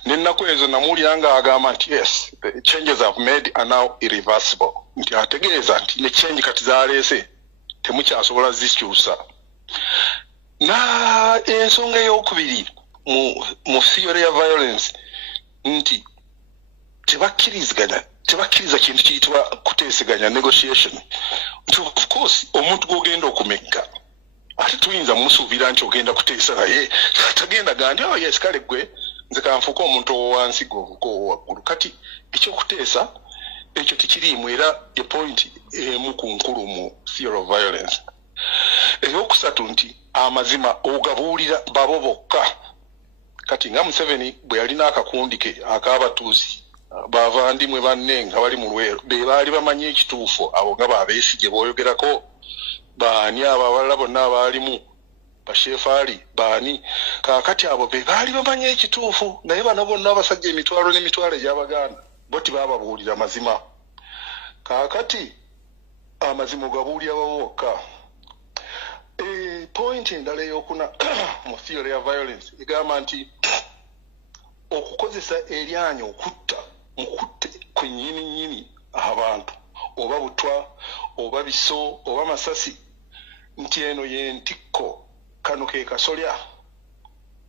n'ennaku ezo namuwulira nga agamba nti yes the changes I've made are now irreversible nti ategeeza nti ne change kati zaleese temukyasobola zikyusa na ensonga ey'okubiri mu theory ya violence nti tebakkiriza kintu kiyitibwa kuteeseganya negotiation nti of course omuntu gw'ogenda okumegga ate tuyinza mumusuubira nti ogenda kuteesa naye tagenda gandi yes kale gwe nze kanfuuka omuntu owowansi gwovuka owowaggulu kati ekyokuteesa ekyo tikiriimu era ye point emu ku nkulu mu theory of violence eyokusatu nti amazima ogabuulira babo bokka kati nga Museveni bwe yalina akakundi ke ak'abatuusi bavandimwe banne nga bali mu Lweru be baali bamanyi ekituufu abo nga babeesigye booyogerako baani abo abalala bonna abaalimu bashefaali baani kaakati abo be baali bamanyi ekituufu naye bano bonna abasajja emitwalo n'emitwalo egy'Abaganda bo tibababuulira mazima kaakati amazima ogabuulira babo bokka point endala ey'okuna mu theory ya violence egamba nti okukozesa eryanyi okutta mukutte kwennyini abantu oba butwa oba biso oba masasi nti eno yentikko kano ke kasolya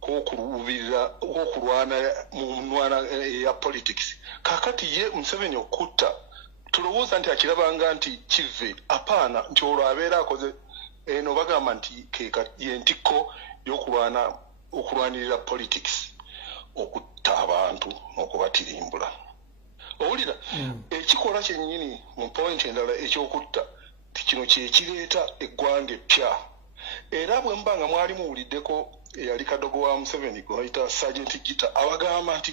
k'okulwana mu nnwana ya politics kaakati ye Museveni okutta tulowooza nti akirabanga nti kive apaana nti olwo abeera akoze eno bagamba nti yentikko y'okulwanirira politics okutta abantu n'okubatirimbula owulira ekikola kyennyini mu point endala ekyokutta kino kyekireeta eggwanga eppya era bwe mba nga mwali muwuliddeko eyali kadogo wa Museveni gwe bayita Sergeant Gita abagamba nti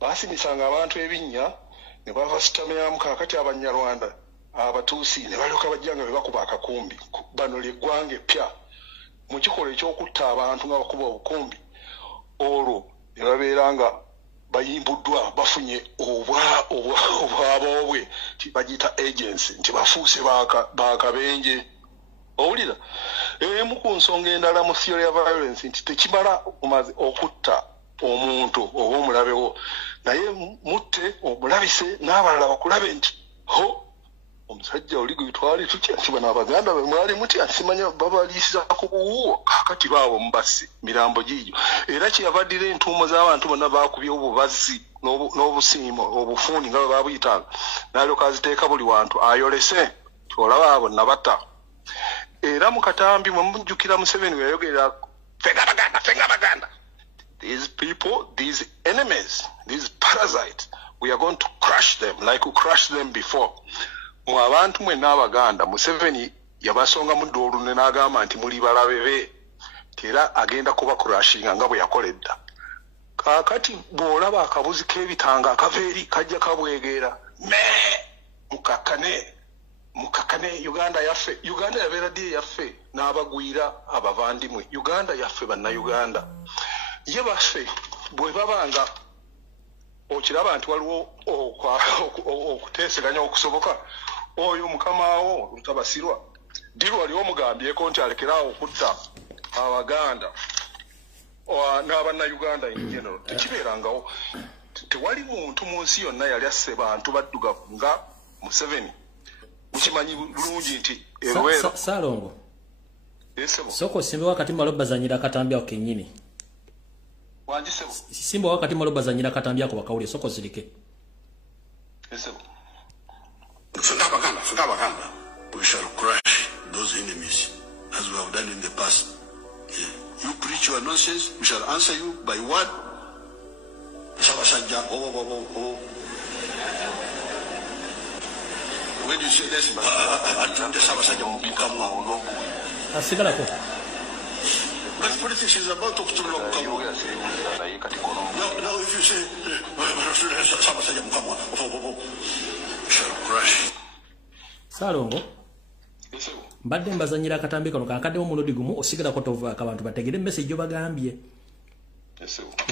baasimisanga abantu ebinnya ne bavasitamiramu kaakati Abanyarwanda abatuusi ne balyoka bajja nga be bakuba akakumbi bano ly'eggwanga eppya mu kikolwa ekyokutta abantu nga bakuba obukumbi olwo ne babeera nga bayimbuddwa bafunye obwaboobwe nti bagiyita agency nti bafuuse bakabenje owulira emu ku nsonga endala mu theory ya violence nti tekimala okutta omuntu oba omulabewo naye mutte omulabise n'abalala bakulabe nti omusajja oli gwetwali tutya nti bano Abaganda be mwali mutya nsimanya babaliisiza ku buwuwo kaakati baabo mubasi mirambo giiyo era kyeyavaddira entuumo z'abantu bonna baakubye obubazzi n'obusiimo obufuuni nga bwe babuyitanga n'alyoka aziteeka buli wantu ayolese olaba abo nabata era mu katambi mwe mujjukira Museveni we yayogerera fenga Abaganda these people, these enemies, these parasites, we are going to crush them like we crushed them before. Mu abantu mwe n'Abaganda Museveni yabasonga mu ddolu ne n'agamba nti muli balabe be era agenda kuba kurashinga nga bwe yakoledda kaakati bw'olaba akabuzi k'ebitanga akava eri kajja kabwegeera mukakane Uganda yaffe Uganda yabeera ddi yaffe n'abagwira abavandimwe Uganda yaffe bannayuganda ye baffe bwe babanga okiraba nti waliwo okuteeseganya okusoboka oyo mukamawo Lutabasirwa ddiru waliwo omugambyeko nti alekeraawo okutta Abaganda n'Abannayuganda in general tekibeerangawo. Tewali muntu mu nsi yonna yali asse bantu baddugavu nga Museveni. Mukimanyi bulungi nti Erwero Salongo soko simba wakati malo bazanyira katambya kenyini wanjisebo simba wakati malo bazanyira katambya ko bakawuli soko zirike esebo Sundabaganda we shall crush those enemies as we have done in the past. You preach your nonsense, we shall answer you by what? Sabasajja when you say this, but politics is about to now if you say shall crush. Salongo mbadde mbazanyira katambi kano kankadde mu mulodi gumu osigala ko tovaako abantu bategere message bagambye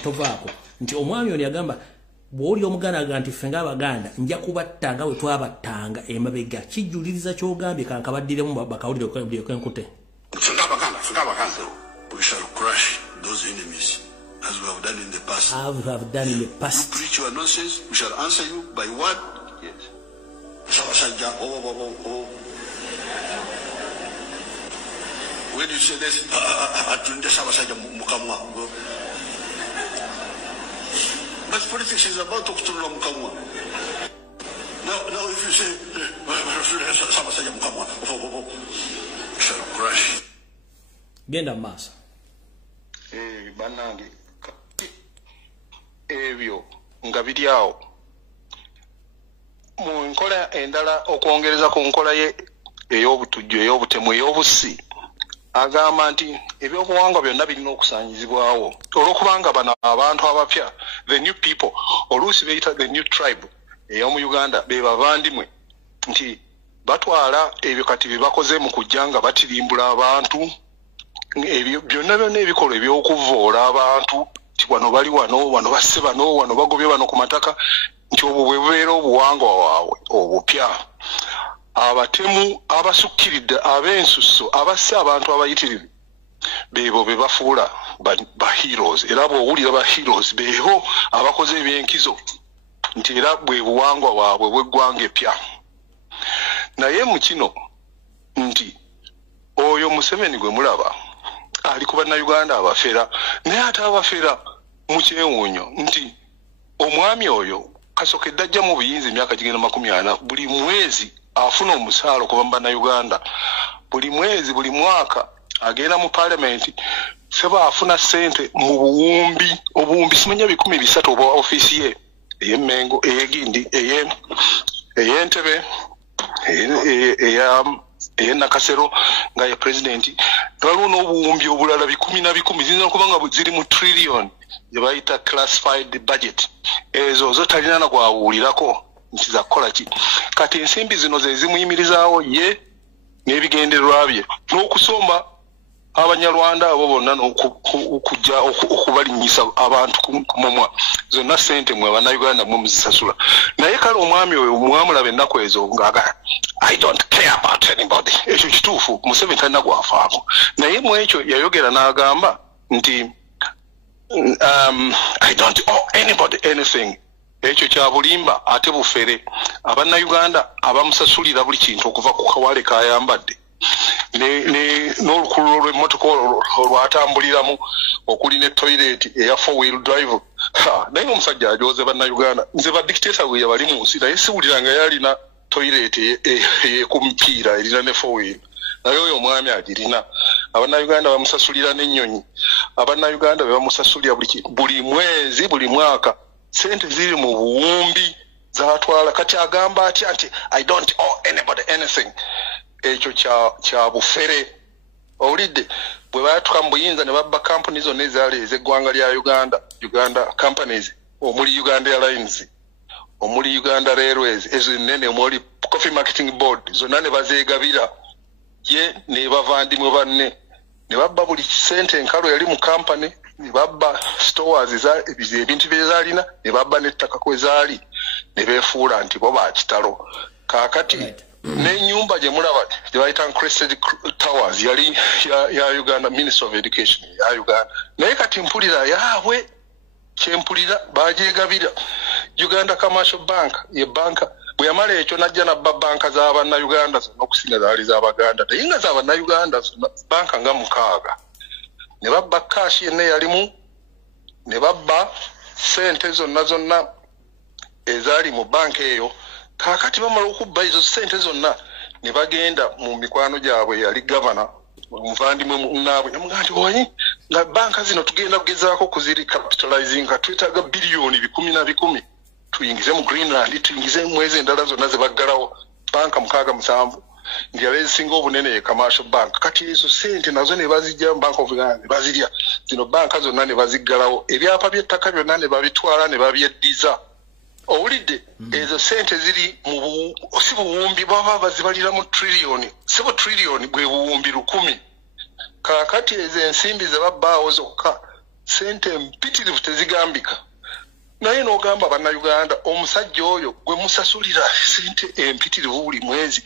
tovaako nti omwami oni agamba bwoli omuganda aganti fenga Abaganda nja kubattanga we twabattanga emabega kijuliriza kyogambye kankabaddiremu bakawulire kwenkute Sundabaganda we shall crush those enemies as we have done in the past. You preach your nonsense, we shall answer you by what? Yes. Sabasajja when you say this, but politics is about to Mukamwa. Now if you say, shall crush. Genda masa. Banange. Ebyo nga bidyawo. Mu nkola endala okwongereza ku nkola ye ey'obutujju ey'obutemu ey'obussi. Agamba nti ebyobuwangwa byonna birina okusaanyizibwawo olwokubanga bano abantu abapya the new people oluusi beeyita the new tribe ey'omu Uganda be bavandimwe nti batwala ebyo kati bye bakoze mu kujja nga batirimbula abantu ebyo byonna ebikolwa eby'okuvoola abantu nti wano bali wano basse bano wano bagobye bano ku mataka nti obwo bwe bubeera obuwangwa waabwe obupya. Abatemu abasukkiridde ab'ensusso abasse abantu abayitirivu beebo be bafuula ba heroes era bw'owulira ba heroes beebo abakoze ebyenkizo nti era bwe buwangwa bwabwe bw'eggwanga epya. Naye mu kino nti oyo Museveni gwe mulaba ali ku Bannayuganda abafera naye ate abafera mu kyewuunyo nti omwami oyo kasookedde ajja mu buyinza emyaka gigenda 40 buli mwezi afuna omusaala okuva mu Bannayuganda buli mwezi buli mwaka agenda mu parliament seba afuna sente mu obuwumbi simanya 1,300 oba office ye ey'Emmengo ey'Egindi ey'Entebbe Nakasero nga ye president waliwo n'obuwumbi obulala 10 ziyinza okuba nga ziri mu trillion gye bayita classified budget ezo zo talina na gwawulirako nti za kukola ki kati ensimbi zino ze zimuyimirizaawo ye n'ebigendererwa bye n'okusomba Abanyarwanda abo bonna n'okujja okubalinyisa abantu ku mumwa zonna sente mwe Bannayuganda mwe muzisasula naye kale omwami oyo mwamulaba ennaku ezo ng'agala I don't care about anybody ekyo kituufu Museveni talina gwafaako naye mu ekyo yayogera n'agamba nti I don't owe anybody anything ekyo kya bulimba ate bufere Abannayuganda abamusasulira buli kintu okuva ku kawale kayambadde n'olukulu lw'emmotoka olwatambuliramu okuli ne toilet eya 4-wheel drive naye omusajja ajoze Bannayuganda nze ba dictator bwe yabali mu nsi naye siwuliranga yalina toilet ey'ekumipiira erina ne 4-wheel naye oyo omwami agirina Abannayuganda bamusasulira n'ennyonyi Abannayuganda be bamusasulira buli mwezi buli mwaka sente ziri mu buwumbi zatwala kati agamba atya nti I don't owe anybody anything ekyo kya bufere owulidde bwe baatuka mu buyinza ne babba kampuni zonna ezaali ez'eggwanga lya Uganda companies omuli Uganda Airlines omuli Uganda Railways ezo ennene omuli Coffee Marketing Board zonna ne bazeegabira ye ne bavandimwe banne ne babba buli sente enkalo yali mu company ne babba stores ebintu bye zaalina ne babba n'ettaka kwe zaali ne beefuula nti bo bakitalo kaakati n'ennyumba gye mulaba gye bayita Crested Towers yali ya Uganda Ministry of Education ya Uganda naye kati mpulira yaabwe kyempulira bagyegabira Uganda Commercial Bank ye banka bwe yamala ekyo najja nabba banka z'Abannayuganda zonna okusinga zaali z'Abaganda naye nga z'Abannayuganda banka nga 6 ne babba kashi yenna yalimu ne babba sente zonna ezaali mu banka eyo kaakati bamala okubba ezo sente zonna ne bagenda mu mikwano gyabwe yali gavana omuvandimwe munnaabwe namugamba nti owanyi nga banka zino tugenda kugezaako kuziri capitalizing nga twetaaga biliyoni 10 tuyingize mu Greenland tuyingize mwezi endala zonna ze baggalawo banka 67 ndi yali ezisinga obunene ye commercial bank kati ezo sente nazo ne bazijja mu Bank of Uganda ne bazirya zino banka zonna ne baziggalawo ebyapa by'ettaka byonna ne babitwala ne babyeddiza owulidde ezo sente ziri mu si buwumbi baba bazibalira mu trillioni si bu trillioni bwe buwumbi 1000 kaakati ezo ensimbi ze babbaawo zokka sente mpitirivu tezigambika naye n'ogamba Bannayuganda omusajja oyo gwe musasulira sente empitirivu buli mwezi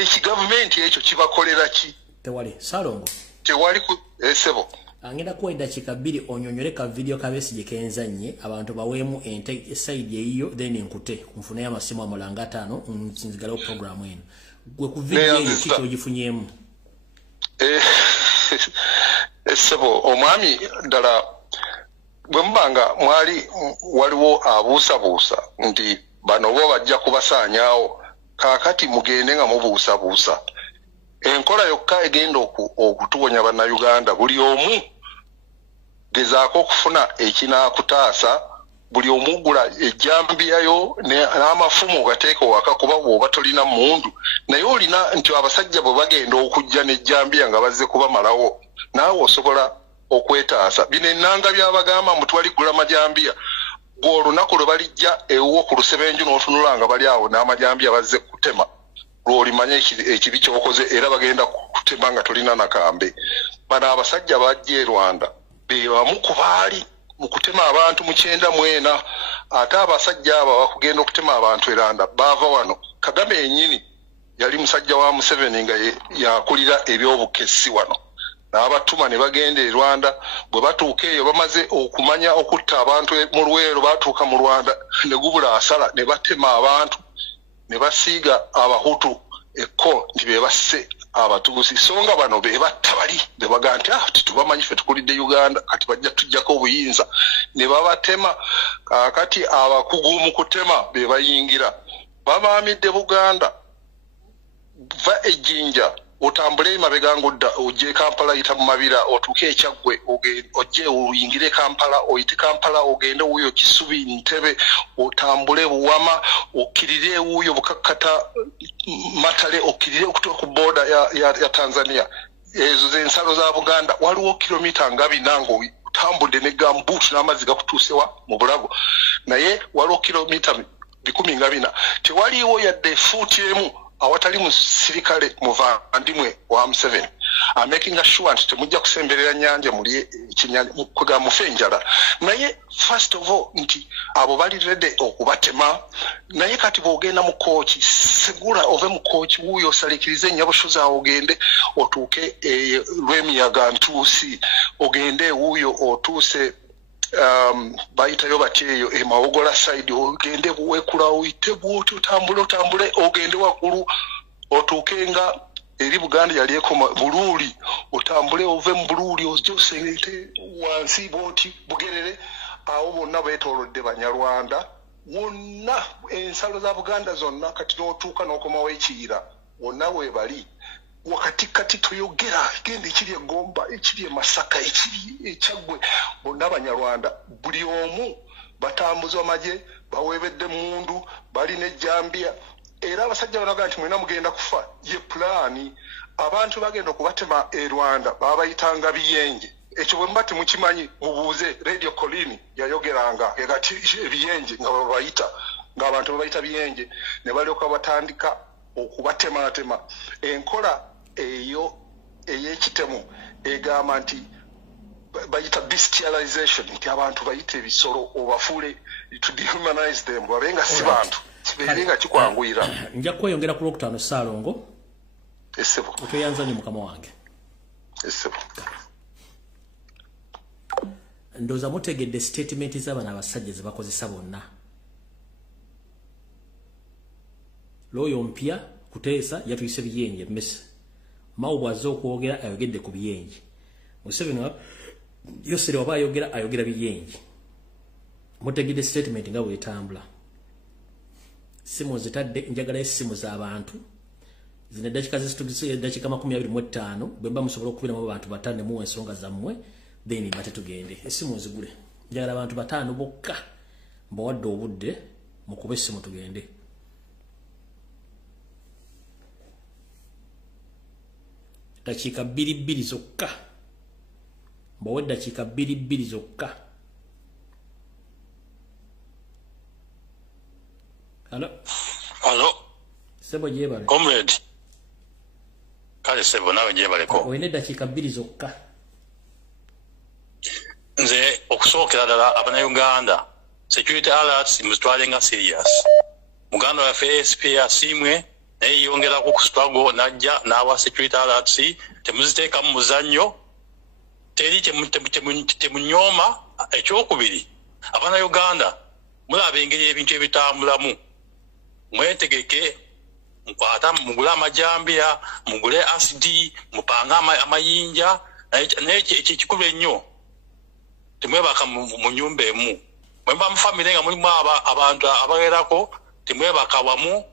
ekigavumenti ekyo kibakolera ki tewali Salongo tewali ku esebo angenda kuwa eddakiika 2 onyonyole ka video Kabesigye kenzanye abantu baweemu ente side eyo then nkute nfune amasimu amulanga 5 nzinzigalawo program eno gwe ku video eyo kiki ogifunyeemu esebo omwami ddala bwe mbanga mwali waliwo abuusabuusa nti bano bo bajja kubasaanyaawo kaakati mugende nga mubuusabuusa enkola yokka egenda okutuwonya Bannayuganda buli omu gezaako okufuna ekinaakutaasa buli omu gula ejjambiyayo n'amafumu ogateeka waka kuba bw'oba tolina mundu naye olina nti abasajja bwe bagenda okujja n'ejjambiya nga bazze kubamalawo naawe osobola okwetaasa bino ennanga byabagamba mbu twaligula majambiya gw'olunaku lwe balijja ewuwo ku lusebenju n'otunula nga bali awo n'amajambiya bazze kutema lw'olimanya ekibi ky'okoze era bagenda kutema nga tolina nakambe bano abasajja bajja e Rwanda be bamu ku baali mu kutema abantu mu 94 ate abasajja abo bakugenda okutema abantu eranda baava wano Kagame yennyini yali musajja wa Museveni nga yakulira ebyobukessi wano n'abatuma ne bagenda e Rwanda bwe batuuka eyo bamaze okumanya okutta abantu mu Luweero batuuka mu Rwanda ne gubula asala ne batema abantu ne basiiga Abahutu ekko nti be basse abatuusi songa bano be batta bali be baga nti titubamanyi ffe tukulidde Uganda kati bajja tujjako obuyinza ne babatema kakati abakugu mu kutema be bayingira babaamidde Buganda va ejjinja otambule mabega ngudda ojje Kampala yita mu mabira otuke ekyagwe ojje uyingire Kampala oyite Kampala ogende uyo Kisubi Ntebe otambule Buwama okirire uyo Bukakkata Matale okirire okutuka ku border ya Tanzania ezo zensalo za Buganda waliwo kilomita ngabi nango utambudde ne gambutu n'amazzi gakutuusewa mu Bulago naye waliwo kilomita 10 ngabina tewaliwo yadde fuuti emu awatali musirikale muvandimwe wa Museveni making sure nti temujja kusemberera nyanja muli kinyanja kuga mufenjala naye first of all nti abo bali ready okubatema naye kati bogenda mu kochi segura ove mu kochi wuyo salikirize nyaboshuza ogende otuke lwemiyaga ntuusi ogende wuyo otuse baita yo bateyo emawogola side ogende buwekula oyite bwoti otambule ogende wakulu otukenga eri Buganda yali ekoma Bululi otambule ove mu Bululi ojje osengete wansi boti Bugerere awo bonna betolodde Banyarwanda wonna ensalo za Buganda zonna kati n'otuuka n'okomawo ekiyira wonna we bali wakati kati tuyogera gende ekiri Egomba ekiri Masaka ekiri Ekyagwe bonna Abanyarwanda buli omu batambuzwa maje bawebedde mundu bali ne Jambia era abasajja banaga nti mwena mugenda kufa ye plani abantu bagenda okubatema e Rwanda babayitanga biyenje ekyo bwe mbati mukimanyi mubuuze Radio Colini yayogeranga egati ebiyenje nga babayita nga abantu babayita biyenje ne balyoka batandika okubatematema enkola eyo eyekitemu egamba nti bayita bestialization nti abantu bayita ebisolo obafuule to dehumanize them babenga si bantu kibeerenga kikwanguyira. Nja kweyongera ku Lwokutaano Ssaalongo. Essebo. Otoyanza nnyo mukama wange. Essebo. Ndowooza mutegedde statement z'abaana abasajja ze bakozesa bonna. Looyo mpya Kuteesa yatuyise biyenje mmese. Mao bw'azze okwogera ayogedde ku biyenje. Museveni Yosere waba ayogera biyenje. Mutegedde statement nga bw'etambula. Simu zitadde njagala essimu z'abantu. Zine dakika zisitugise dakika 25 bwemba musobola okubira mu bantu batane mu ensonga zammwe then bate tugende essimu zigule njagala abantu batano bokka mbawadde obudde mukube essimu tugende dakika 2 zokka mbawadde dakika 2 zokka. Hello Sebo jebale comrade kale Sebo nawe jebale ko oyine dakika 2 zokka. Nze okusookera ddala Abannayuganda security alerts muzitwalenga serious. Muganda waffe SP asimwe naye yongera ku struggle najja n'awa security alerts temuziteeka mu muzannyo teri temunyoma. Ekyokubiri Abannayuganda mulaba engeri ebintu ebitambulamu mwetegeke mukwata mugule amajambia mugule acid mupanga amayinja naye kikulu ennyo temwebaka mu nyumba emu mwemba mu family nga mulimu abantu abagerako temwebaka wamu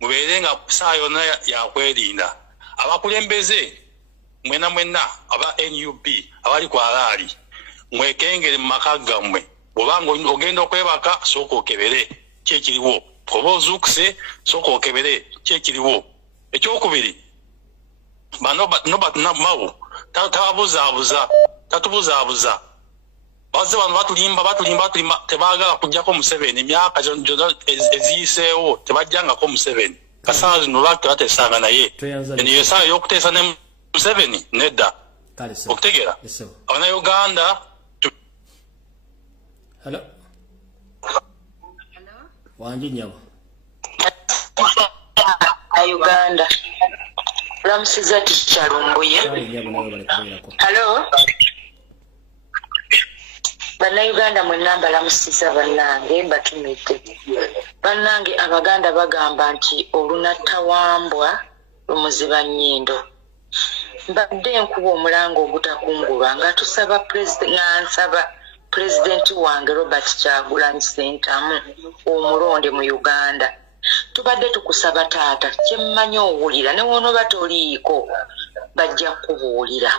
mubeerenga saa yonna yakwerinda. Abakulembeze mwena aba NUP abali ku alaali mwekengere mu maka gammwe obanga ogenda okwebaka sooka okebere kyekiriwo oba ozuukuse sooka okebere kyekiriwo. Ekyokubiri bano mawo tatubuzaabuza bazze bano batulimba tebaagala kujjako Museveni emyaka gyonna eziyiseewo tebajjangako Museveni. Kasana zino lwaki tebatesanga naye eniyo esaawa y'okuteesa ne Museveni nedda okutegeera Abannayuganda. Hello wanji nyabo Uganda Lamusiza Tikyalumbuye. Hello Bannayuganda mwenna lamusiza bannange batumidde. Bannange Abaganda bagamba nti olunatawambwa lumuziba nnyindo. Mbadde nkuba omulanga ogutakungulwa nga tusaba nsaba President wange Robert Kyagulanyi Ssentamu omulonde mu Uganda. Tubadde tukusaba taata kyemmanyi owulira ne wonoba toliiko bajja kubuulira.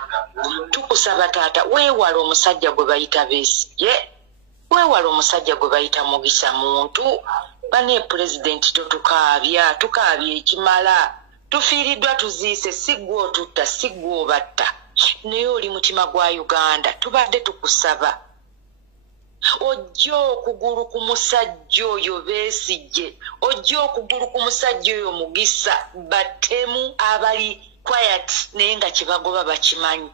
Tukusaba taata weewala omusajja gwe bayita Besigye, weewala omusajja gwe bayita Mugisha Muntu. Bane President totukaabya ekimala. Tufiiriddwa tuziise siggwe otutta siggwe obatta naye oli mutima gwa Uganda. Tubadde tukusaba ojja okugulu ku musajja oyo Besigye, ojja okugulu ku musajja oyo Mugisa batemu abali quiet naye nga kibagoba bakimanyi.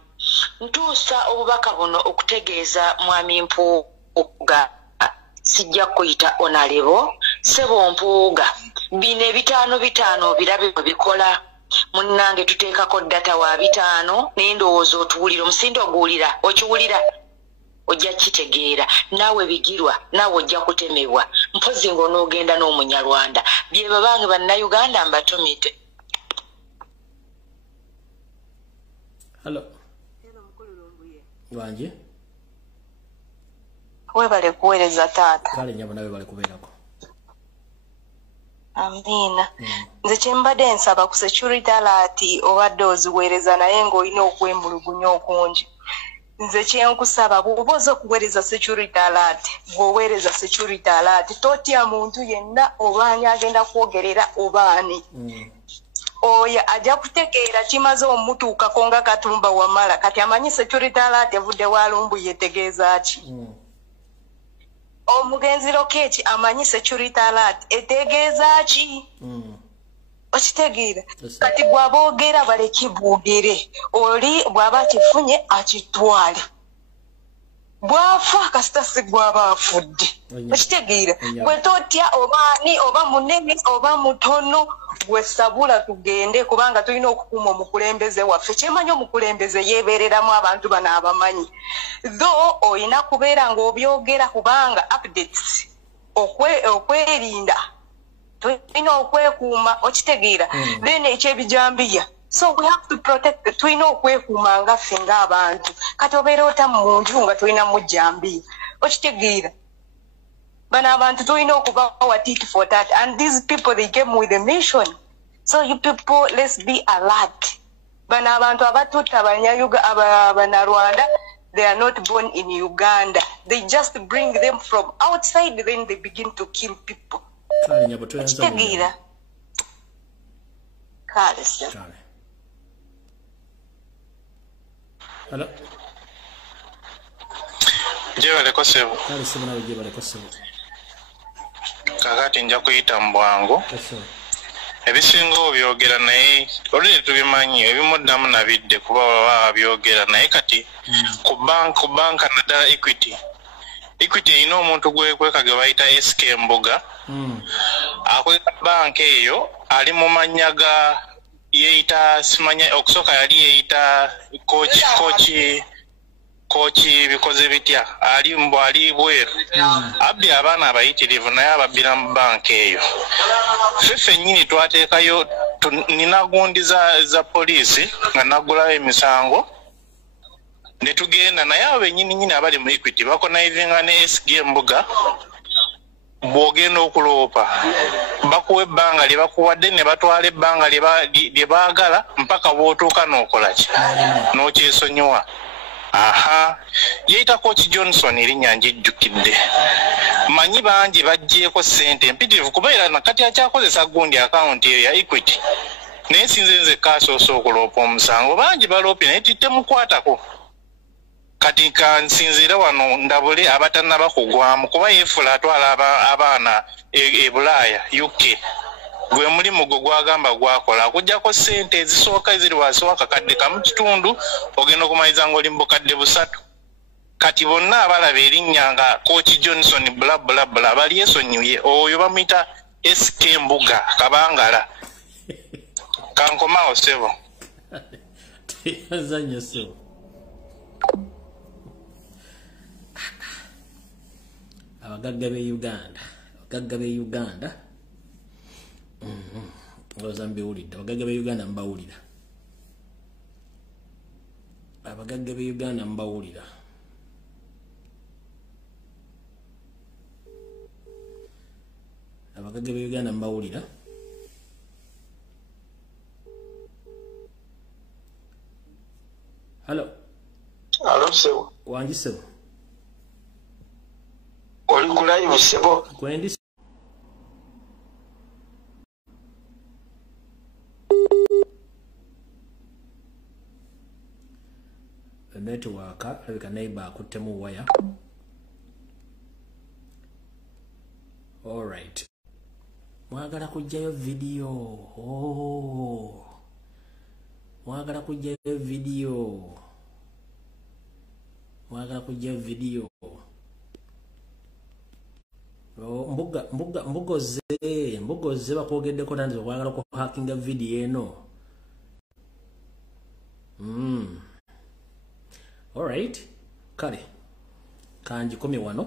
Ntuusa obubaka buno okutegeeza mwami Mpuuga sijja kuyita onalebo Sebo Mpuuga bino 5 birabe bikola munnange tuteekako data wa 5 naye ndowooza otuwulira omusindo oguwulira okiwulira ojja kitegeera naawe bigirwa naawe ojja kutemebwa mpozi ng'onoogenda n'Omunyarwanda bye babange Bannayuganda mbatumite. Hello wanje webale kuweereza taata kale nyabo nawe bale kubeerako. Amina. Nze kyembadde nsaba ku security alert obadde oziweereza naye ng'olina okwemulugunya okungi. Nze kyenkusaba bw'oba oza okuweereza security alert bw'oweereza security alert totya muntu yenna obaani agenda kwogerera obaani. Oyo ajja kutegeera kimaze omutuukako nga Katumba Wamala kati amanyi security alert evudde Walumbu yetegeeza ki. Omugenzi Lokech amanyi security alert etegeeza ki. okitegeera kati bw'aboogera baleke boogere oli bw'aba akifunye akitwale bwafa kasita si gw'aba afudde okitegeera bwe totya obaani oba munene oba mutono gwe sabula tugende kubanga tulina okukuuma omukulembeze waffe kyemanyi omukulembeze yeebeereramu abantu bano abamanyi tho olina kubeera ng'obyogera kubanga updates okwerinda tulina okwekuuma okitegeera then ekyebijambiya so we have to protect tulina okwekuuma ngaffe ng'abantu kati obeera otamu mu nju nga tulina mujambiya okitegeera bano abantu tulina okubawa tit for that and these people they came with a mission so you people let's be alert bano abantu abatutta abanarwanda they are not born in Uganda they just bring them from outside then they begin to kill people okitegeera kale Hello. Jebale kosebo. Kale simuna jebale kosebo. Kakati nja kuyita mu bwangu. Ebisinga obyogera naye oluli tubimanyi ebimuddamu nabidde kuba baba byogera naye kati ku banka naddala Equity erina omuntu gwekage bayita SK Mbuga. Akweka banka eyo ali mu mannya ga yeeyita simanya okusooka yali yeeyita kochi bikoze bitya ali bweru abbi abaana abayitirivu naye ababbira mu banka eyo ffe nnyini twateekayo nina gundi za poliisi nga naggulawo emisango ne tugenda naye abo bennyini abali mu Equity bakonayivinga ne SG Mbuga bw'ogenda okuloopa bakuwa ebbanga lye bakuwadde ne batwala ebbanga lye baagala mpaka bw'otuuka n'okola ki n'okyesonyiwa yeeyita Coach Johnson erinnya njijjukidde manyi bangi baggyeko ssente mpitirivu kubeera nakati akyakozesa gundi akawunti eyo ya Equity naye sinze nzekka asoose okuloopa omusango bangi baloopye naye titemukwatako kati kansinzire wano ndabule abatannaba kugwamu kuba yeefula atwala abaana e Bulaaya UK gwe mulimu gwe gwagamba gwakola akuggyako ssente ezisooka eziri wansi wakakadde kamu kitundu ogenda okumaliza ng'oli mu bukadde busatu kati bonna abalaba erinnya nga Coach Johnson bula bali esonyiye oyo bamuyita SK Mbuga Kabangala kankomawo sebo azanyo sebo abagagga be Uganda ngoza mbiwulidde abagagga be Uganda mbawulira abagagga be Uganda mbawulira abagagga be Uganda mbawulira Hello sebo wangi sebo oli ku live sebo kwendi network alabika neighbor akuttemu waya alright mwagala kujjayo video mwagala kujjayo video mbugoze bakwogeddeko nanze okwagala ku hackinga video eno alright kale kanjikomye wano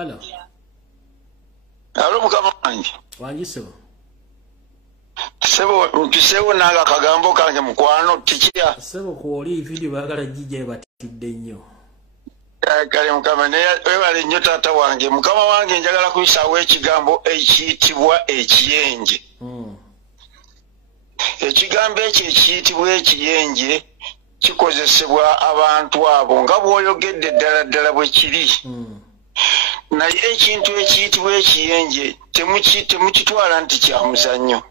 Hello. Hello mukamanyi. Wangi sebo. Sebo nanga kagambo kange mukwano tikia. Sebo kuoli video bagala jije batidde nnyo. kale mukama naye webale nnyo taata wange mukama wange njagala kuyisaawo ekigambo ekiyitibwa ekiyenje ekigambo ekyo ekiyitibwa ekiyenje kikozesebwa abantu abo nga bw'oyogedde ddala ddala bwe kiri naye ekintu ekiyitibwa ekiyenje temukitwala nti kya muzannyo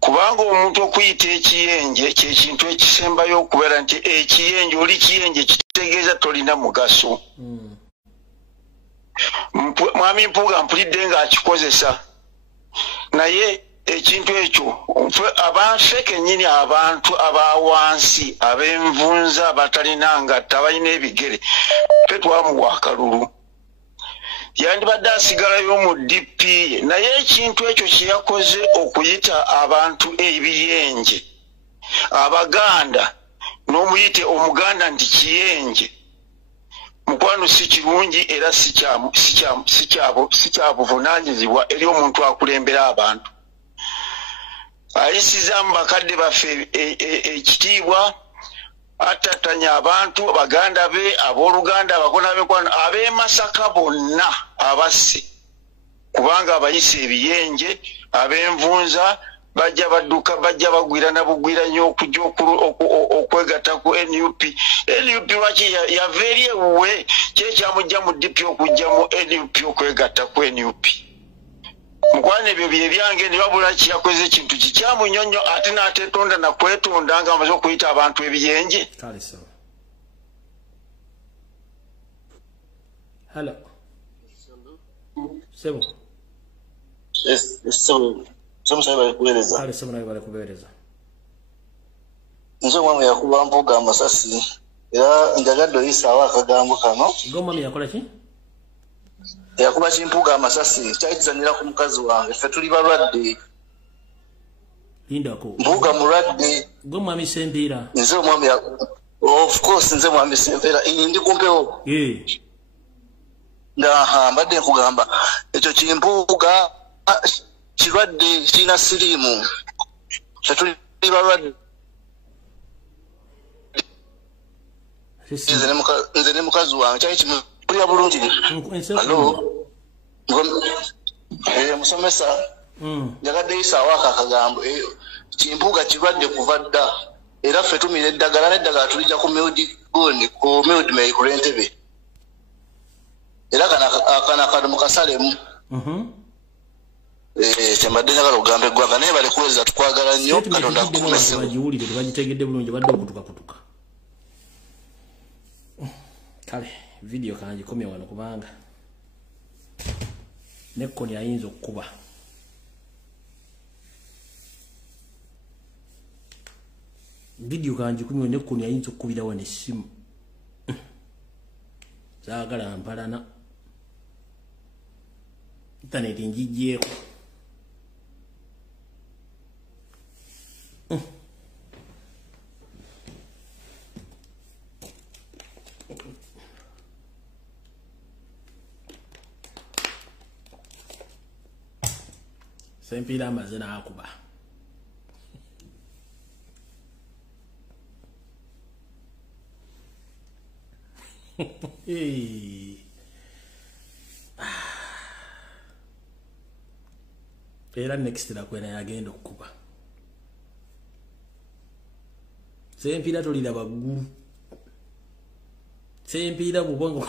kubanga omuntu okuyita ekiyenje kyekintu ekisembayo okubeera nti ekiyenje oli kiyenje kitegeeza tolina mugaso mwami Mpuuga mpulidde ng'akikozesa naye ekintu ekyo abanfe kennyini abantu abawansi ab'envunza abatalina ngatta balina ebigere fe twamuwa akalulu yandibadde asigalayo mu DP ye naye ekintu ekyo kye yakoze okuyita abantu ebiyenje abaganda n'omuyite omuganda nti kiyenje mukwano si kirungi era si kya buvunaanyizibwa eri omuntu akulembera abantu ayisizaamu bakadde baffe ekitiibwa atatanya abantu baganda be abooluganda abakona bekwano ab'e Masaka bonna abasse kubanga abayise ebiyenje ab'envunza bajja badduka bajja bagwira na bugwira nnyo okujja okwegatta ku NUP lwaki yava eri ewuwe kyekyamujja mu DP okujja mu NUP okwegatta ku NUP mukwana ebyo bye byange ne wabula kiyakoze ekintu kikyamunyonnyo ate n'ateetonda nakwetonda nga amaze okuyita abantu ebiyenje Hello. Sebo. Kubereza. Nzo mwamu yakuba Mpuuga amasasi era njagadde oyisaawo akagambo kano. Gomami yakola ki? Yakuba Mpuuga amasasi kyayitizanira ku mukazi wange ffe tuli balwadde. Lindako. Mpuuga mulwadde. Gomami Sempiira. Nze omwami of course nze mwami Sempiira ndi kumpewo. Mbadde nkugamba ekyo Mpuuga kirwadde kirina siriimu ffe tuli balwadde. Nze ne mukazi wange kyali kimulira bulungi. Musomesa njagadde yisaawo akagambo Mpuuga kirwadde kuva dda era ffe tumira eddagala n'eddagala tulijja ku Mild May ku Lwentebe era kana kali mu kasalemu kyembadde njagala okugamba eggwanga naye bali kuweza tukwagala nnyo Katonda akukumesebo bagiwulire tebagitegedde bulungi badde okutukakutuka kale video kangikomye wano kubanga nekkoni ayinza okukuba video kangikomye nekkoni ayinza okukubira wano essimu zaagala mpalana internet njijjeeko Sempiira amaze n'akuba era next nakwena yagenda okukuba Sempiira tolira baggulu Sempiira bubongo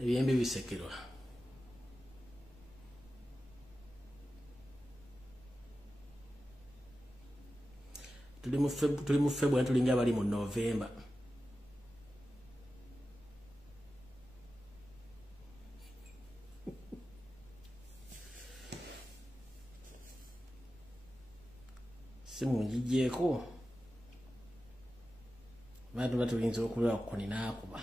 ebyembi bisekerwa tuli mu February tulinga abali mu November simu njijeeko bantu batulinze okulwa kukoni n'akuba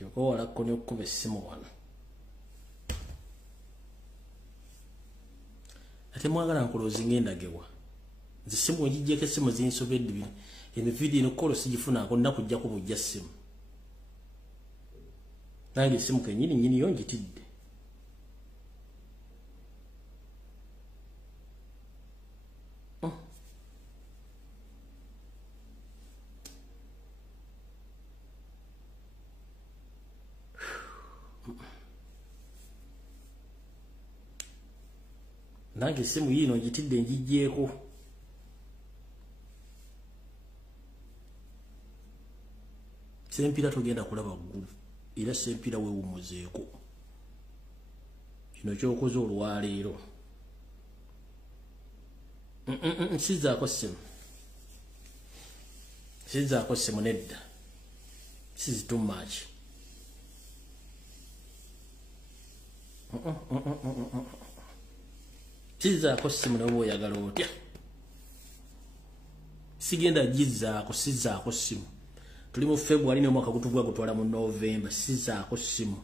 Tioko wala kone okuba essimu wano. Ate mwagala nkuloozinga endagewa. Nze essimu njijjeko essimu zinsobedde bino. Emividiyo eno kolo sigifunaako nnakujjako bujja ssimu. Nange essimu kennyini yo njitidde. Nange essimu yino njitidde njijjeeko. Sempira togenda kulaba ggulu. Era sempira weewummuzeeko. Kino kyokoze olwaleero. Sizaako ssimu. Sizaako ssimu nedda. This is too much. Sizaako ssimu ne bwe oyagala otya. Sigenda gizaako sizaako ssimu. Tuli mu February n'omwaka gutugwa gutwala mu November. Sizaako ssimu.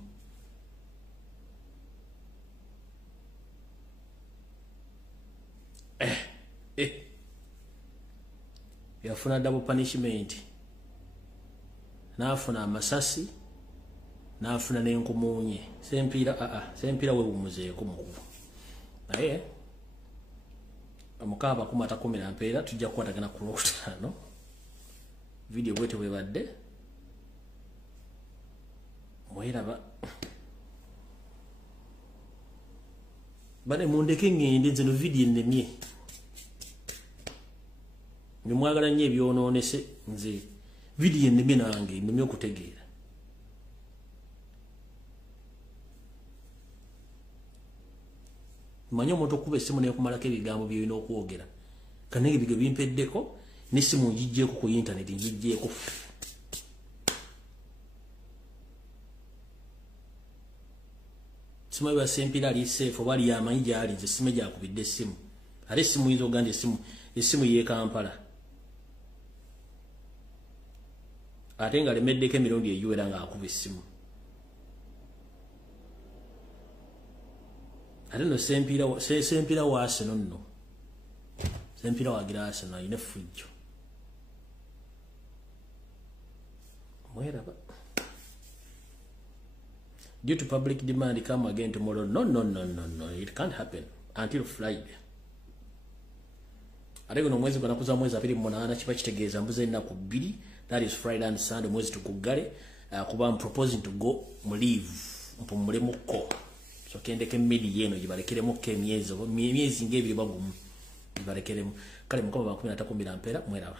Yafuna double punishment. Naafuna amasasi. Naafuna n'enkumunye. Sempira weewummuzeeko mukubu. Naye Omukaba kumata 10 ampeera tujja kukwatagana ku Lwokutaano. Video bwete bwebadde. Mweraba. Bane mundeke ngende nze no video ennemye. Nimwagala nnyo ebyonoonese nze video ennemye nange ennemye okutegeera. Manyo omuntu okuba essimu n'ekumalako ebigambo by'olina okwogera. Kanenge ebigambo bimpeddeko n'essimu njijjeeko ku internet njijjeeko. Simu ya Sempira ali safe oba ali amanyi gy'ali nze simu gyakubidde essimu. Ate essimu yinza ogamba essimu y'e Kampala. Ate nga alemeddeko emirundi egiwera ng'akuba essimu. Ate no Sempira wa Arsenal nno. Sempira wagira Arsenal alina effujjo. Mweraba. Due to public demand, come again tomorrow. No. It can't happen until Friday. Ate guno mwezi gwanakuza mwezi 28 kiba kitegeeza mbuze ennaku 2. That is Friday and Sunday mwezi tukugale. Kuba I'm proposing to go leave. Mpumulemuko. So kendeke midi yeno gibalekeremukko emyezi ng'ebiri bagumu. Gibalekeremu. Kale Mukama 13 mpera mweraba.